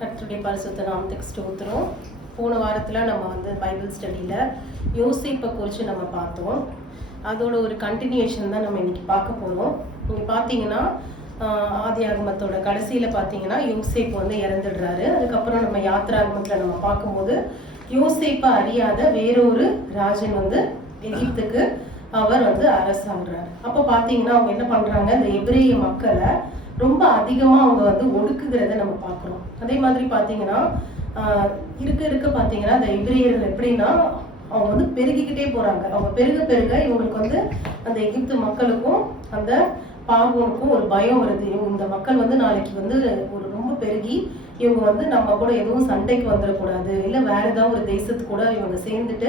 கர்த்தருடைய பரிசுத்த நாமத்துக்கு ஸ்தோத்திரம். போன வாரத்தில் நம்ம பைபிள் ஸ்டடியில் யோசேப்பை குறித்து நம்ம பார்த்தோம். அதோட ஒரு கண்டினியூஷன் தான் நம்ம இன்னைக்கு பார்க்க போகிறோம். நீங்கள் பார்த்தீங்கன்னா ஆதியாகமத்தோட கடைசியில் பார்த்தீங்கன்னா யோசேப்பு இறந்துடுறாரு. அதுக்கப்புறம் நம்ம யாத்திராகமத்தில் நம்ம பார்க்கும்போது யோசேப்பை அறியாத வேறொரு ராஜன் எகிப்துக்கு அவர் அரசாடுறாரு. அப்போ பார்த்தீங்கன்னா அவங்க என்ன பண்ணுறாங்க, இந்த எபிரேய மக்களை ரொம்ப அதிகமாக அவங்க ஒடுக்குகிறத நம்ம பார்க்குறோம். அதே மாதிரி பார்த்தீங்கன்னா இருக்க பார்த்தீங்கன்னா இந்த எபிரேயர்கள் எப்படின்னா அவங்க பெருகிக்கிட்டே போகிறாங்க. அவங்க பெருக பெருக இவங்களுக்கு அந்த எகிப்து மக்களுக்கும் அந்த பார்வோனுக்கும் ஒரு பயம் வருது. இந்த மக்கள் நாளைக்கு ஒரு ரொம்ப பெருகி இவங்க நம்ம கூட எதுவும் சண்டைக்கு வந்துடக்கூடாது, இல்லை வேற ஏதாவது ஒரு தேசத்துக்கு கூட இவங்க சேர்ந்துட்டு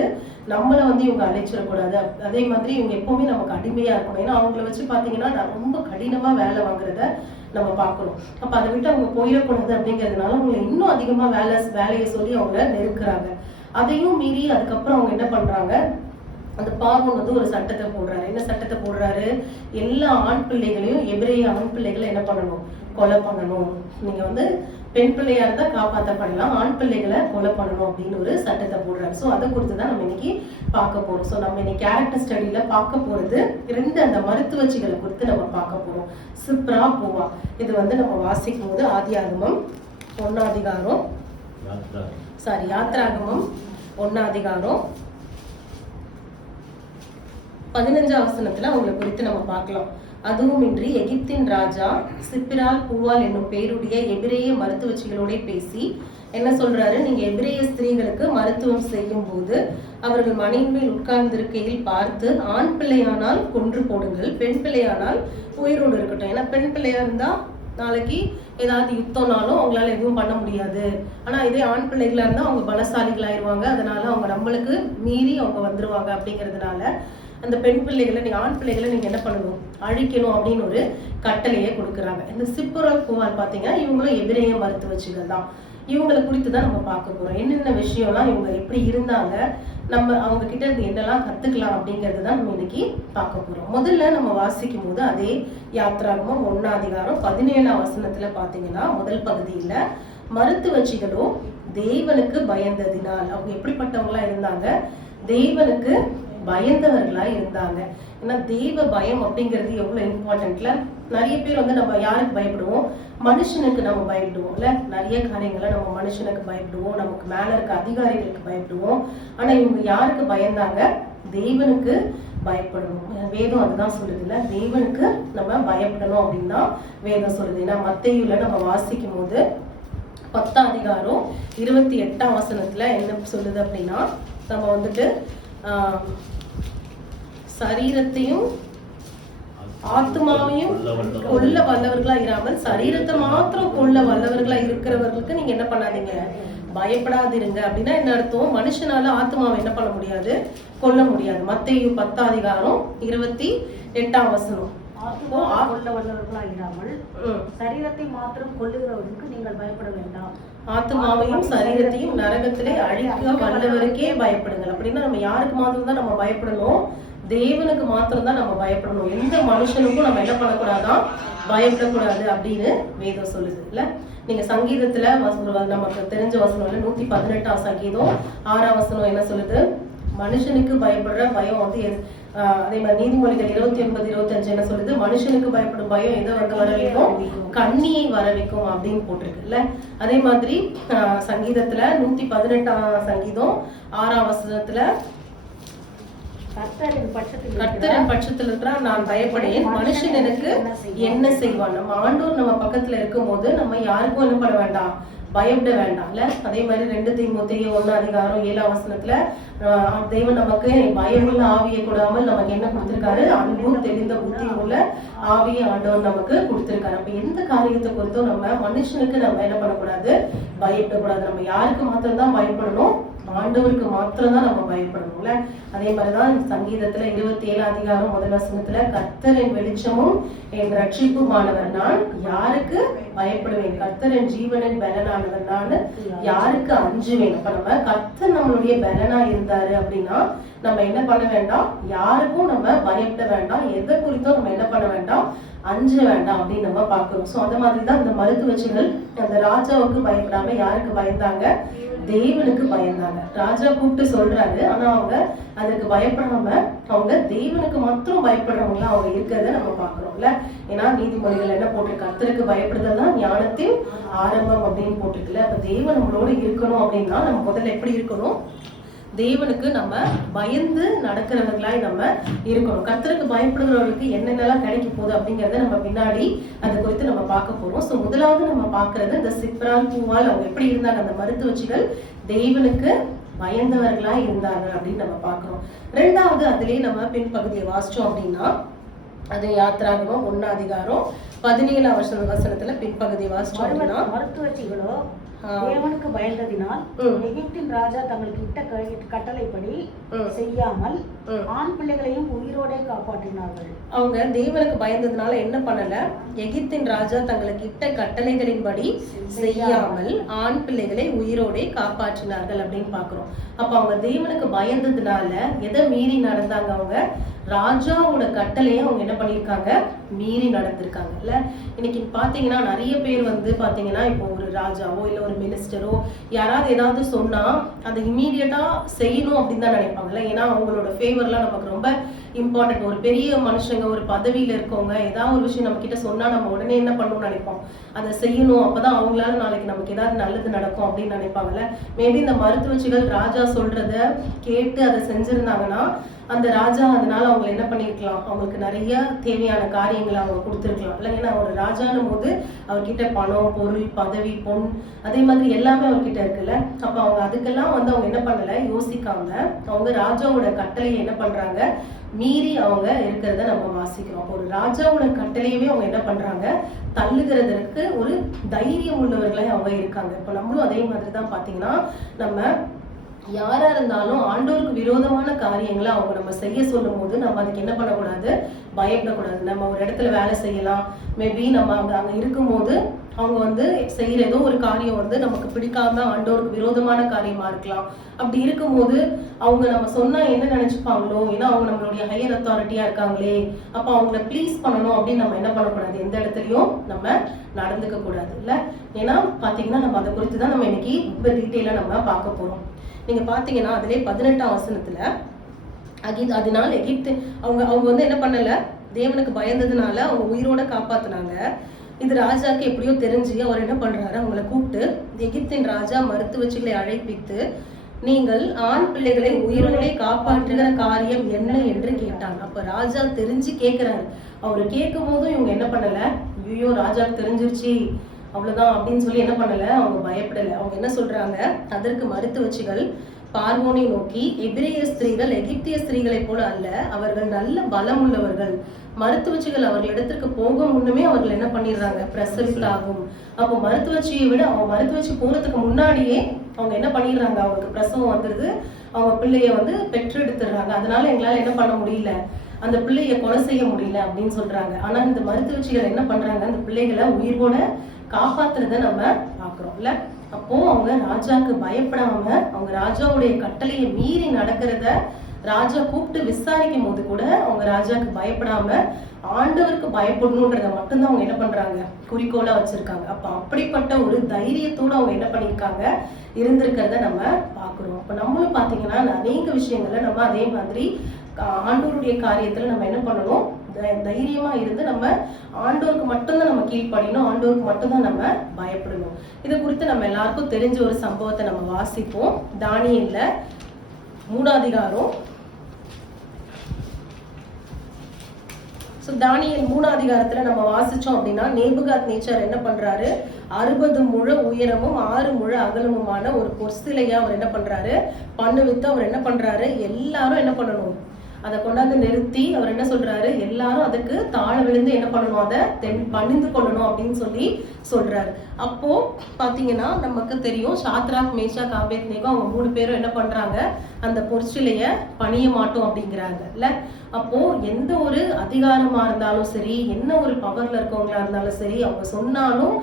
நம்மளை இவங்க அழைச்சிடக்கூடாது. அதே மாதிரி இவங்க எப்பவுமே நமக்கு அடிமையா இருக்கணும். ஏன்னா அவங்கள வச்சு பார்த்தீங்கன்னா ரொம்ப கடினமா வேலை வாங்குறத நம்ம பார்க்கணும். அப்ப அதை விட்டு அவங்க போயிடக்கூடாது அப்படிங்கிறதுனால அவங்களை இன்னும் அதிகமா வேலையை சொல்லி அவங்க நெருக்குறாங்க. அதையும் மீறி அதுக்கப்புறம் அவங்க என்ன பண்றாங்க, அந்த பார்வோன் ஒரு சட்டத்தை போடுறாரு. என்ன சட்டத்தை போடுறாரு, எல்லா ஆண் பிள்ளைகளையும் எபிரேய ஆண் பிள்ளைகளை என்ன பண்ணணும், கொலை பண்ணணும். நீங்க பெண் பிள்ளையா இருந்தா காப்பாற்றப்படலாம், ஆண் பிள்ளைகளை கொலை பண்ணணும் அப்படின்னு ஒரு சட்டத்தை போடுறாரு. ஸோ அதை குறித்து தான் நம்ம இன்னைக்கு பார்க்க போறோம். ஸோ நம்ம இன்னைக்கு கேரக்டர் ஸ்டடியில பார்க்க போறது அந்த மருத்துவச்சிகளை குறித்து நம்ம பார்க்க போறோம். சிப்ரா பூவா. இது நம்ம வாசிக்கும் போது ஆதியாகமம் 1 யாத்ராகமம் 1 15 வசனத்துல அவங்களை குறித்து நம்ம பார்க்கலாம். அதுவுமின்றி எகிப்தின் ராஜா சிப்பிரால் பூவால் என்னும் பேருடைய எபிரேய மருத்துவச்சிகளோட பேசி என்ன சொல்றாரு, நீங்க எபிரேய ஸ்திரீகளுக்கு மருத்துவம் செய்யும் போது அவர்கள் மனையின் மேல் உட்கார்ந்திருக்கையில் பார்த்து ஆண் பிள்ளையானால் கொன்று போடுங்கள், பெண் பிள்ளையானால் உயிரோடு இருக்கட்டும். ஏன்னா பெண் பிள்ளையா இருந்தா நாளைக்கு ஏதாவது யுத்தம்னாலும் அவங்களால எதுவும் பண்ண முடியாது. ஆனா இதே ஆண் பிள்ளைகளா இருந்தா அவங்க பலசாலிகளாயிருவாங்க, அதனால அவங்க நம்மளுக்கு மீறி அவங்க வந்துருவாங்க. அப்படிங்கிறதுனால அந்த பெண் பிள்ளைகளை நீங்க ஆண் பிள்ளைகளை நீங்க என்ன பண்ணணும், அழிக்கணும் அப்படின்னு ஒரு கட்டளையை கொடுக்குறாங்க. இந்த சிப்புரால் பூவால் பார்த்தீங்கன்னா இவங்களும் எபிரேய மருத்துவச்சிகள் தான். இவங்களை குறித்து தான் நம்ம பார்க்க போறோம். என்னென்ன விஷயம்லாம் இவங்க எப்படி இருந்தாங்க, நம்ம அவங்க கிட்ட இருந்து என்னெல்லாம் கத்துக்கலாம் அப்படிங்கிறது தான் நம்ம இன்னைக்கு பார்க்க போறோம். முதல்ல நம்ம வாசிக்கும் போது அதே யாத்ராகமம் 1 வசனத்துல பாத்தீங்கன்னா முதல் பகுதியில மருத்துவச்சிகளோ தேவனுக்கு பயந்ததினால், அவங்க எப்படிப்பட்டவங்களா இருந்தாங்க, தேவனுக்கு பயந்தவர்களா இருந்தாங்க. ஏன்னா தெய்வ பயம் அப்படிங்கிறது எவ்வளவு இம்பார்ட்டன்ட்ல. நிறைய பேர் நம்ம யாருக்கு பயப்படுவோம், மனுஷனுக்கு நம்ம பயப்படுவோம்ல. நிறைய காரியங்களை நம்ம மனுஷனுக்கு பயப்படுவோம், நமக்கு மேல இருக்க அதிகாரிகளுக்கு பயப்படுவோம். ஆனா இவங்க யாருக்கு பயந்தாங்க, தேவனுக்கு பயப்படணும். வேதம் அதுதான் சொல்லுதுல்ல, தேவனுக்கு நம்ம பயப்படணும் அப்படின்னு தான் வேதம் சொல்லுது. ஏன்னா மத்தேயுல நம்ம வாசிக்கும் போது 10 28 வசனத்துல என்ன சொல்லுது அப்படின்னா, நம்ம சரீரத்தையும் ஆத்மாவையும் கொல்ல வல்லவர்களா இராமல் சரீரத்தை மாத்திரம் கொல்ல வல்லவர்களா இருக்கிறவர்களுக்கு நீங்க என்ன பண்ணாதீங்க, பயப்படாதிருங்க. அப்படின்னா என்ன அர்த்தம், மனுஷனால ஆத்மாவை என்ன பண்ண முடியாது, கொல்ல முடியாது. மத்தேயு 10 வசனம். கொல்ல வல்லவர்களா இராமல் சரீரத்தை மாத்திரம் கொல்லுகிறவருக்கு நீங்கள் பயப்பட வேண்டாம், ஆத்மாவையும் சரீரத்தையும் நரகத்திலே அழிக்க வல்லவருக்கே பயப்படுங்கள். அப்படின்னா நம்ம யாருக்கு மாத்திரம் தான் நம்ம பயப்படணும், தேவனுக்கு மாத்திரம் தான் நம்ம பயப்படணும். எந்த மனுஷனுக்கும் நம்ம என்ன பண்ணக்கூடாதான், பயப்படக்கூடாது அப்படின்னு வேதம் சொல்லுது இல்ல. நீங்க சங்கீதத்துல நமக்கு தெரிஞ்ச வசனம் 118 சங்கீதம் 6 வசனம் என்ன சொல்லுது, மனுஷனுக்கு பயப்படுற பயம் அதே மாதிரி நீதிமொழிகள் 29-25 என்ன சொல்லுது, மனுஷனுக்கு பயப்படும் பயம் எதை வர வைக்கும், கண்ணியை வர வைக்கும் அப்படின்னு போட்டிருக்குல்ல. அதே மாதிரி சங்கீதத்துல 118 சங்கீதம் 6 வசனத்துல கர்த்தரின் பட்சத்தில் இருக்கிறா நான் பயப்படேன், மனுஷன் எனக்கு என்ன செய்வான். நம்ம ஆண்டோர் நம்ம பக்கத்துல இருக்கும் போது நம்ம யாருக்கும் என்ன பண்ண வேண்டாம், பயப்பட வேண்டாம்ல. அதே மாதிரி 2 தீமோத்தேயு 1 வசனத்துல தேவன் நமக்கு பயமுள்ள ஆவியை கூடாமல் நமக்கு என்ன கொடுத்திருக்காரு, அன்பும் தெளிந்த புத்தியும் உள்ள ஆவியை ஆண்டவர் நமக்கு கொடுத்திருக்காரு. அப்ப எந்த காரியத்தை பொறுத்தும் நம்ம மனுஷனுக்கு நம்ம என்ன பண்ணக்கூடாது, பயப்படக்கூடாது. நம்ம யாருக்கு மாத்திரம் தான் பயப்படணும், ஆண்டவருக்கு மாத்திரம் தான் நம்ம பயப்படணும்ல. அதே மாதிரிதான் சங்கீதத்துல 27 அதிகாரம் 1 வசனத்துல கர்த்தர் என் வெளிச்சமும் என் ரட்சிப்புமானவர், நான் யாருக்கு பயப்படுவேன்? கர்த்தர் என் ஜீவனின் பலனானவர், நான் யாருக்கு அஞ்சுவேன்? அப்ப நம்ம கர்த்தர் நம்மளுடைய பலனா இருந்தாரு அப்படின்னா நம்ம என்ன பண்ண வேண்டாம், யாருக்கும் நம்ம பயப்பட வேண்டாம், எதை குறித்தும் நம்ம என்ன பண்ண வேண்டாம், அஞ்ச வேண்டாம் அப்படின்னு நம்ம பார்க்கிறோம். சோ அந்த மாதிரிதான் இந்த மருத்துவச்சிகள் அந்த ராஜாவுக்கு பயப்படாம யாருக்கு பயந்தாங்க? தேவனுக்கு பயந்தாங்க. ராஜா கூப்பிட்டு சொல்றாரு, ஆனா அவங்க அதுக்கு பயப்படாம அவங்க தேவனுக்கு மாத்திரம் பயப்படுறவங்களா அவங்க இருக்கிறத நம்ம பாக்குறோம்ல. ஏன்னா நீதிமொழிகள் என்ன போட்டிருக்கு? கர்த்தருக்கு பயப்படுதல் தான் ஞானத்தின் ஆரம்பம் அப்படின்னு போட்டிருக்குல்ல. அப்ப தேவன் நம்மளோட இருக்கணும் அப்படின்னா நம்ம முதல்ல எப்படி இருக்கணும்? தேவனுக்கு நம்ம பயந்து நடக்கிறவர்களாய் நம்ம இருக்கணும். கர்த்தருக்கு பயப்படுகிறவர்களுக்கு என்னென்னலாம் கிடைக்க போகுது அப்படிங்கறத நம்ம பின்னாடி அதை குறித்து நம்ம பார்க்க போறோம். சோ முதலாவது நம்ம பார்க்கறது இந்த சிப்ரால் பூவால் அவங்க எப்படி இருந்தாங்க? அந்த மருத்துவச்சிகள் தேவனுக்கு பயந்தவர்களா இருந்தாங்க அப்படின்னு நம்ம பார்க்கிறோம். ரெண்டாவது அதுலயே நம்ம பின்பகுதியை வாசிச்சோம் அப்படின்னா அது யாத்திராகமம் 1 அதிகாரம் 17 வசனத்துல பின்பகுதியை வாசிச்சோம் அப்படின்னா மருத்துவச்சிகளோ தேவனுக்கு பயந்ததினால் எகிப்தின் ராஜா தங்களுக்கு இட்ட கட்டளைப்படி செய்யாமல் ஆண் பிள்ளைகளையும் உயிரோட காப்பாற்றினார்கள். அவங்க தேவனுக்கு பயந்ததுனால என்ன பண்ணல? எகிப்தின் ராஜா தங்களுக்கு இட்ட கட்டளைகளின்படி செய்யாமல் ஆண் பிள்ளைகளை உயிரோட காப்பாற்றினார்கள் அப்படின்னு பாக்குறோம். அப்ப அவங்க தேவனுக்கு பயந்ததுனால எதை மீறி நடந்தாங்க? அவங்க ராஜாவோட கட்டளையை அவங்க என்ன பண்ணிருக்காங்க? மீறி நடந்திருக்காங்கல்ல. இன்னைக்கு பாத்தீங்கன்னா நிறைய பேர் வந்து பாத்தீங்கன்னா இப்போ ஒரு ராஜாவோ இல்ல ஒரு மினிஸ்டரோ யாராவது ஏதாவது சொன்னா அதை இமீடியட்டா செய்யணும் அப்படின்னு தான் நினைப்பாங்கல்ல. ஏன்னா அவங்களோட ஃபேவர்லாம் நமக்கு ரொம்ப இம்பார்ட்டன்ட். ஒரு பெரிய மனுஷங்க ஒரு பதவியில இருக்கவங்க ஏதாவது ஒரு விஷயம் நம்ம கிட்ட சொன்னா நம்ம உடனே என்ன பண்ணணும்னு நினைப்போம், அதை செய்யணும், அப்பதான் அவங்களால நாளைக்கு நமக்கு ஏதாவது நல்லது நடக்கும் அப்படின்னு நினைப்பாங்கல்ல. மேபி இந்த மருத்துவச்சிகள் ராஜா சொல்றத கேட்டு அதை செஞ்சிருந்தாங்கன்னா அந்த ராஜா அதனால அவங்க என்ன பண்ணிருக்கலாம், அவங்களுக்கு நிறைய தேவையான காரியங்களை அவங்க கொடுத்துருக்கலாம் இல்லை. ஏன்னா ஒரு ராஜானும் போது அவர்கிட்ட பணம், பொருள், பதவி, பொன் அதே மாதிரி எல்லாமே அவர்கிட்ட இருக்குல்ல. அப்ப அவங்க அதுக்கெல்லாம் வந்து அவங்க என்ன பண்ணல, யோசிக்காம அவங்க ராஜாவோட கட்டளையை என்ன பண்றாங்க, மீறி அவங்க இருக்கிறத நம்ம வாசிக்கிறோம். அப்போ ஒரு ராஜாவோட கட்டளையவே அவங்க என்ன பண்றாங்க, தள்ளுகிறதற்கு ஒரு தைரியம் உள்ளவர்களே அவங்க இருக்காங்க. இப்போ நம்மளும் அதே மாதிரி தான் பாத்தீங்கன்னா நம்ம யாரா இருந்தாலும் ஆண்டோருக்கு விரோதமான காரியங்களை அவங்க நம்ம செய்ய சொல்லும் போது நம்ம அதுக்கு என்ன பண்ணக்கூடாது, பயப்படக்கூடாது. நம்ம ஒரு இடத்துல வேலை செய்யலாம், மேபி நம்ம அங்க இருக்கும்போது அவங்க வந்து செய்யற ஏதோ ஒரு காரியம் வந்து நமக்கு பிடிக்காம ஆண்டோருக்கு விரோதமான காரியமா இருக்கலாம். அப்படி இருக்கும்போது அவங்க நம்ம சொன்னா என்ன நினைச்சுப்பாங்களோ, ஏன்னா அவங்க நம்மளுடைய ஹையர் அத்தாரிட்டியா இருக்காங்களே, அப்ப அவங்கள ப்ளீஸ் பண்ணணும் அப்படின்னு நம்ம என்ன பண்ணக்கூடாது, எந்த இடத்துலயும் நம்ம நடந்துக்க கூடாது இல்ல. ஏன்னா பாத்தீங்கன்னா நம்ம அதை குறித்து தான் நம்ம இன்னைக்கு ரொம்ப டீட்டெயிலா நம்ம பார்க்க போறோம். நீங்க பாத்தீங்கன்னா அதிலே 18ஆம் வசனத்துல அதனால எகிப்து அவங்க வந்து என்ன பண்ணல, தேவனுக்கு பயந்ததுனால அவங்க உயிரோட காப்பாத்தினாங்க. இது ராஜாக்கு எப்படியோ தெரிஞ்சு அவர் என்ன பண்றாரு, அவங்களை கூப்பிட்டு எகிப்தின் ராஜா மருத்துவச்சிகளை அழைப்பித்து நீங்கள் ஆண் பிள்ளைகளை உயிரோட காப்பாற்றுகிற காரியம் என்ன என்று கேட்டாங்க. அப்ப ராஜா தெரிஞ்சு கேட்கிறாரு. அவரு கேட்கும் போதும் இவங்க என்ன பண்ணல, ஐயோ ராஜாக்கு தெரிஞ்சிருச்சு அவ்வளவுதான் அப்படின்னு சொல்லி என்ன பண்ணல, அவங்க பயப்படல. அவங்க என்ன சொல்றாங்க, அதற்கு மருத்துவச்சிகள் பார்வோனை நோக்கி, எபிரேய ஸ்திரீகள் எகிப்திய ஸ்திரீகளை போல அல்ல, அவர்கள் நல்ல பலம் உள்ளவர்கள். மருத்துவச்சிகள் அவர்களிடத்திற்கு போக முன்னுமே அவர்கள் என்ன பண்ணிடுறாங்க, பிரசவித்தாகும். அப்போ மருத்துவச்சியை விட அவங்க மருத்துவச்சி போறதுக்கு முன்னாடியே அவங்க என்ன பண்ணிடுறாங்க, அவங்களுக்கு பிரசவம் வந்துருது, அவங்க பிள்ளைய வந்து பெற்றெடுத்துடுறாங்க. அதனால எங்களால என்ன பண்ண முடியல, அந்த பிள்ளைய கொலை செய்ய முடியல அப்படின்னு சொல்றாங்க. ஆனா இந்த மருத்துவச்சிகள் என்ன பண்றாங்க, அந்த பிள்ளைகளை உயிரோட காப்பாத்துறத நம்ம பாக்குறோம்ல. அப்போ அவங்க ராஜாக்கு பயப்படாம அவங்க ராஜாவுடைய கட்டளையை மீறி நடக்கிறத ராஜா கூப்பிட்டு விசாரிக்கும் போது கூட அவங்க ராஜாக்கு பயப்படாம ஆண்டவருக்கு பயப்படணுன்றத மட்டும்தான் அவங்க என்ன பண்றாங்க, குறிக்கோளா வச்சிருக்காங்க. அப்ப அப்படிப்பட்ட ஒரு தைரியத்தோட அவங்க என்ன பண்ணிருக்காங்க, இருந்திருக்கிறத நம்ம பாக்குறோம். அப்ப நம்மளும் பாத்தீங்கன்னா அநேக விஷயங்கள்ல நம்ம அதே மாதிரி ஆண்டவருடைய காரியத்துல நம்ம என்ன பண்ணணும், தைரியமா இருந்து நம்ம ஆண்டோருக்கு மட்டும்தான் நம்ம கீழ்ப்படியணும், ஆண்டோருக்கு மட்டும்தான் நம்ம பயப்படணும். இதை குறித்து நம்ம எல்லாருக்கும் தெரிஞ்ச ஒரு சம்பவத்தை நம்ம வாசிப்போம். தானியேல்ல 3 அதிகாரம். தானியேல் 3 அதிகாரத்துல நம்ம வாசிச்சோம் அப்படின்னா நேபுகாத் நேச்சார் என்ன பண்றாரு, 60 முழ உயரமும் 6 முழ அகலமுமான ஒரு பொற்சிலையை அவர் என்ன பண்றாரு, பண்ணுவித்து அவர் என்ன பண்றாரு, எல்லாரும் என்ன பண்ணணும், அதை கொண்டாந்து நிறுத்தி அவர் என்ன சொல்றாரு, எல்லாரும் அதுக்கு தாழ விழுந்து என்ன பண்ணணும், அதை பணிந்து கொள்ளணும் அப்படின்னு சொல்லி சொல்றாரு. அப்போ பாத்தீங்கன்னா நமக்கு தெரியும், சாத்ராக் மேஷாக் ஆபேத்நேகோ அவங்க 3 பேரும் என்ன பண்றாங்க, அந்த பொற்சிலைய பணிய மாட்டோம் அப்படிங்கிறாங்க இல்ல. அப்போ எந்த ஒரு அதிகாரமா இருந்தாலும் சரி, என்ன ஒரு பவர்ல இருக்கவங்களா இருந்தாலும் சரி, அவங்க சொன்னாலும்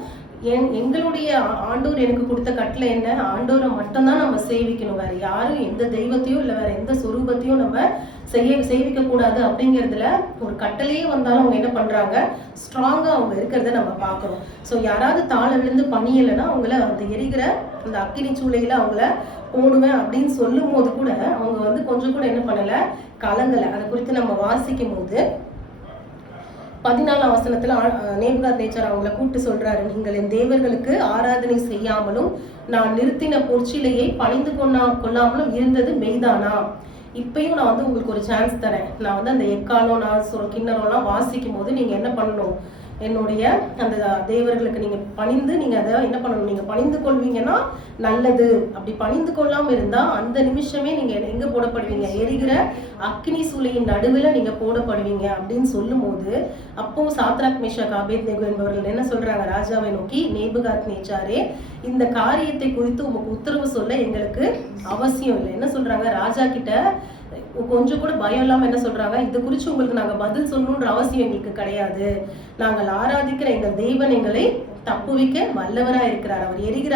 எங்களுடைய ஆண்டவர் எனக்கு கொடுத்த கட்டளை என்ன, ஆண்டவரை மட்டும்தான் நம்ம சேவிக்கணும், வேற யாரும் எந்த தெய்வத்தையும் இல்லை வேற எந்த சொரூபத்தையும் நம்ம சேவிக்க கூடாது அப்படிங்கிறதுல ஒரு கட்டளையே வந்தாலும் அவங்க என்ன பண்றாங்க, ஸ்ட்ராங்கா அவங்க இருக்கிறத நம்ம பார்க்கிறோம். ஸோ யாராவது தாழ விழுந்து பணியலைன்னா அவங்கள அந்த எரிகிற அந்த அக்கினி சூளையில அவங்கள போடுவேன் அப்படின்னு சொல்லும் போது கூட அவங்க வந்து கொஞ்சம் கூட என்ன பண்ணல, கலங்கலை. அதை குறித்து நம்ம வாசிக்கும் போது 14ஆம் வசனத்துல நேபுகாத்நேச்சார் அவங்கள கூப்பிட்டு சொல்றாரு, நீங்கள் என் தேவர்களுக்கு ஆராதனை செய்யாமலும் நான் நிறுத்தின பொற்சிலையை பணிந்து கொள்ளாமலும் இருந்தது மெய்தானா? இப்பயும் நான் வந்து உங்களுக்கு ஒரு சான்ஸ் தரேன். நான் வந்து அந்த எக்காலம் நான் கிண்ணறோம்லாம் வாசிக்கும் போது நீங்க என்ன பண்ணணும், என்னுடைய அந்த தேவர்களுக்கு நீங்க பணிந்து நீங்க அதை என்ன பண்ணணும், நீங்க பணிந்து கொள்வீங்கன்னா நல்லது. அப்படி பணிந்து கொள்ளாம இருந்தா அந்த நிமிஷமே நீங்க எங்க போடப்படுவீங்க, எரிகிற அக்னி சூளையின் நடுவில் நீங்க போடப்படுவீங்க அப்படின்னு சொல்லும் போது, அப்போ சாத்ராக் மேஷாக் ஆபேத்நேகோ என்பவர்கள் என்ன சொல்றாங்க, ராஜாவை நோக்கி, நேபுகாத்நேச்சாரே இந்த காரியத்தை குறித்து உமக்கு உத்தரவு சொல்ல எங்களுக்கு அவசியம் இல்லை. என்ன சொல்றாங்க, ராஜா கிட்ட கொஞ்சம் கூட பயம் இல்லாம என்ன சொல்றாங்க, இது குறிச்சு உங்களுக்கு நாங்க பதில் சொல்லணும்ன்ற அவசியம் எங்களுக்கு கிடையாது. நாங்கள் ஆராதிக்கிற எங்கள் தெய்வன் எங்களை தப்புவிக்க வல்லவரா இருக்கிறார். அவர் எரிகிற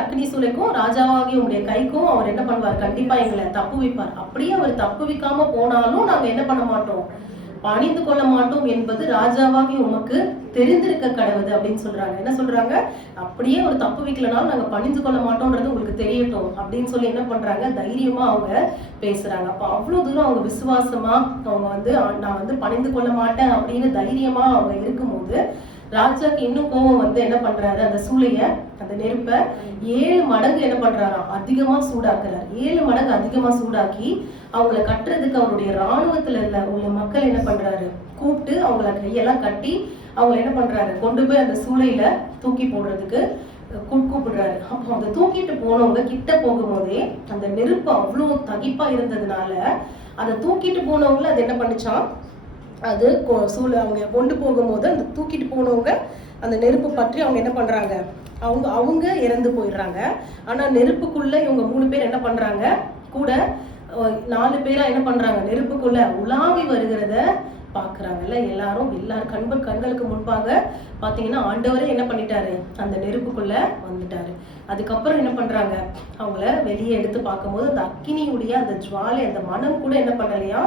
அக்னி சூளைக்கும் ராஜாவாகிய உங்களுடைய கைக்கும் அவர் என்ன பண்ணுவார், கண்டிப்பா எங்களை தப்புவிப்பார். அப்படியே அவர் தப்புவிக்காம போனாலும் நாங்க என்ன பண்ண மாட்டோம், பணிந்து கொள்ள மாட்டோம் என்பது ராஜாவாகி உமக்கு தெரிந்திருக்க கடவுது அப்படின்னு சொல்றாங்க. என்ன சொல்றாங்க, அப்படியே ஒரு தப்பு வைக்கலனாலும் நாங்க பணிந்து கொள்ள மாட்டோம்ன்றது உங்களுக்கு தெரியட்டும் அப்படின்னு சொல்லி என்ன பண்றாங்க, தைரியமா அவங்க பேசுறாங்க. அப்ப அவ்வளவு தூரம் அவங்க விசுவாசமா அவங்க வந்து நான் வந்து பணிந்து கொள்ள மாட்டேன் அப்படின்னு தைரியமா அவங்க இருக்கும்போது, ராஜாக்கு இன்னும் கோபம் வந்து என்ன பண்றாரு, அந்த சூளைய அந்த நெருப்ப 7 மடங்கு என்ன பண்றாராம், அதிகமா சூடாக்குறாரு. 7 மடங்கு அதிகமா சூடாக்கி அவங்கள கட்டுறதுக்கு அவருடைய இராணுவத்துல உள்ள மக்கள் என்ன பண்றாரு, கூப்பிட்டு அவங்கள கையெல்லாம் கட்டி அவங்கள என்ன பண்றாரு, கொண்டு போய் அந்த சூளையில தூக்கி போடுறதுக்கு கூப்பிடுறாரு. அப்போ அந்த தூக்கிட்டு போனவங்க கிட்ட போகும்போதே அந்த நெருப்பு அவ்வளவு தகிப்பா இருந்ததுனால அதை தூக்கிட்டு போனவங்கள அது என்ன பண்ணுச்சான், அது அவங்க கொண்டு போகும்போது அந்த தூக்கிட்டு போனவங்க அந்த நெருப்பு பற்றி அவங்க என்ன பண்றாங்க, அவங்க இறந்து போயிடுறாங்க. ஆனா நெருப்புக்குள்ள இவங்க 3 பேர் என்ன பண்றாங்க, கூட 4 பேரா என்ன பண்றாங்க, நெருப்புக்குள்ள உலாவி வருகிறத பாக்குறாங்கல்ல. எல்லாரும் கண்களுக்கு முன்பாக பாத்தீங்கன்னா ஆண்டவரே என்ன பண்ணிட்டாரு, அந்த நெருப்புக்குள்ள வந்துட்டாரு. அதுக்கப்புறம் என்ன பண்றாங்க, அவங்கள வெளியே எடுத்து பார்க்கும்போது அந்த அக்கினியுடைய அந்த ஜுவாலை அந்த மனம் கூட என்ன பண்ணலையா,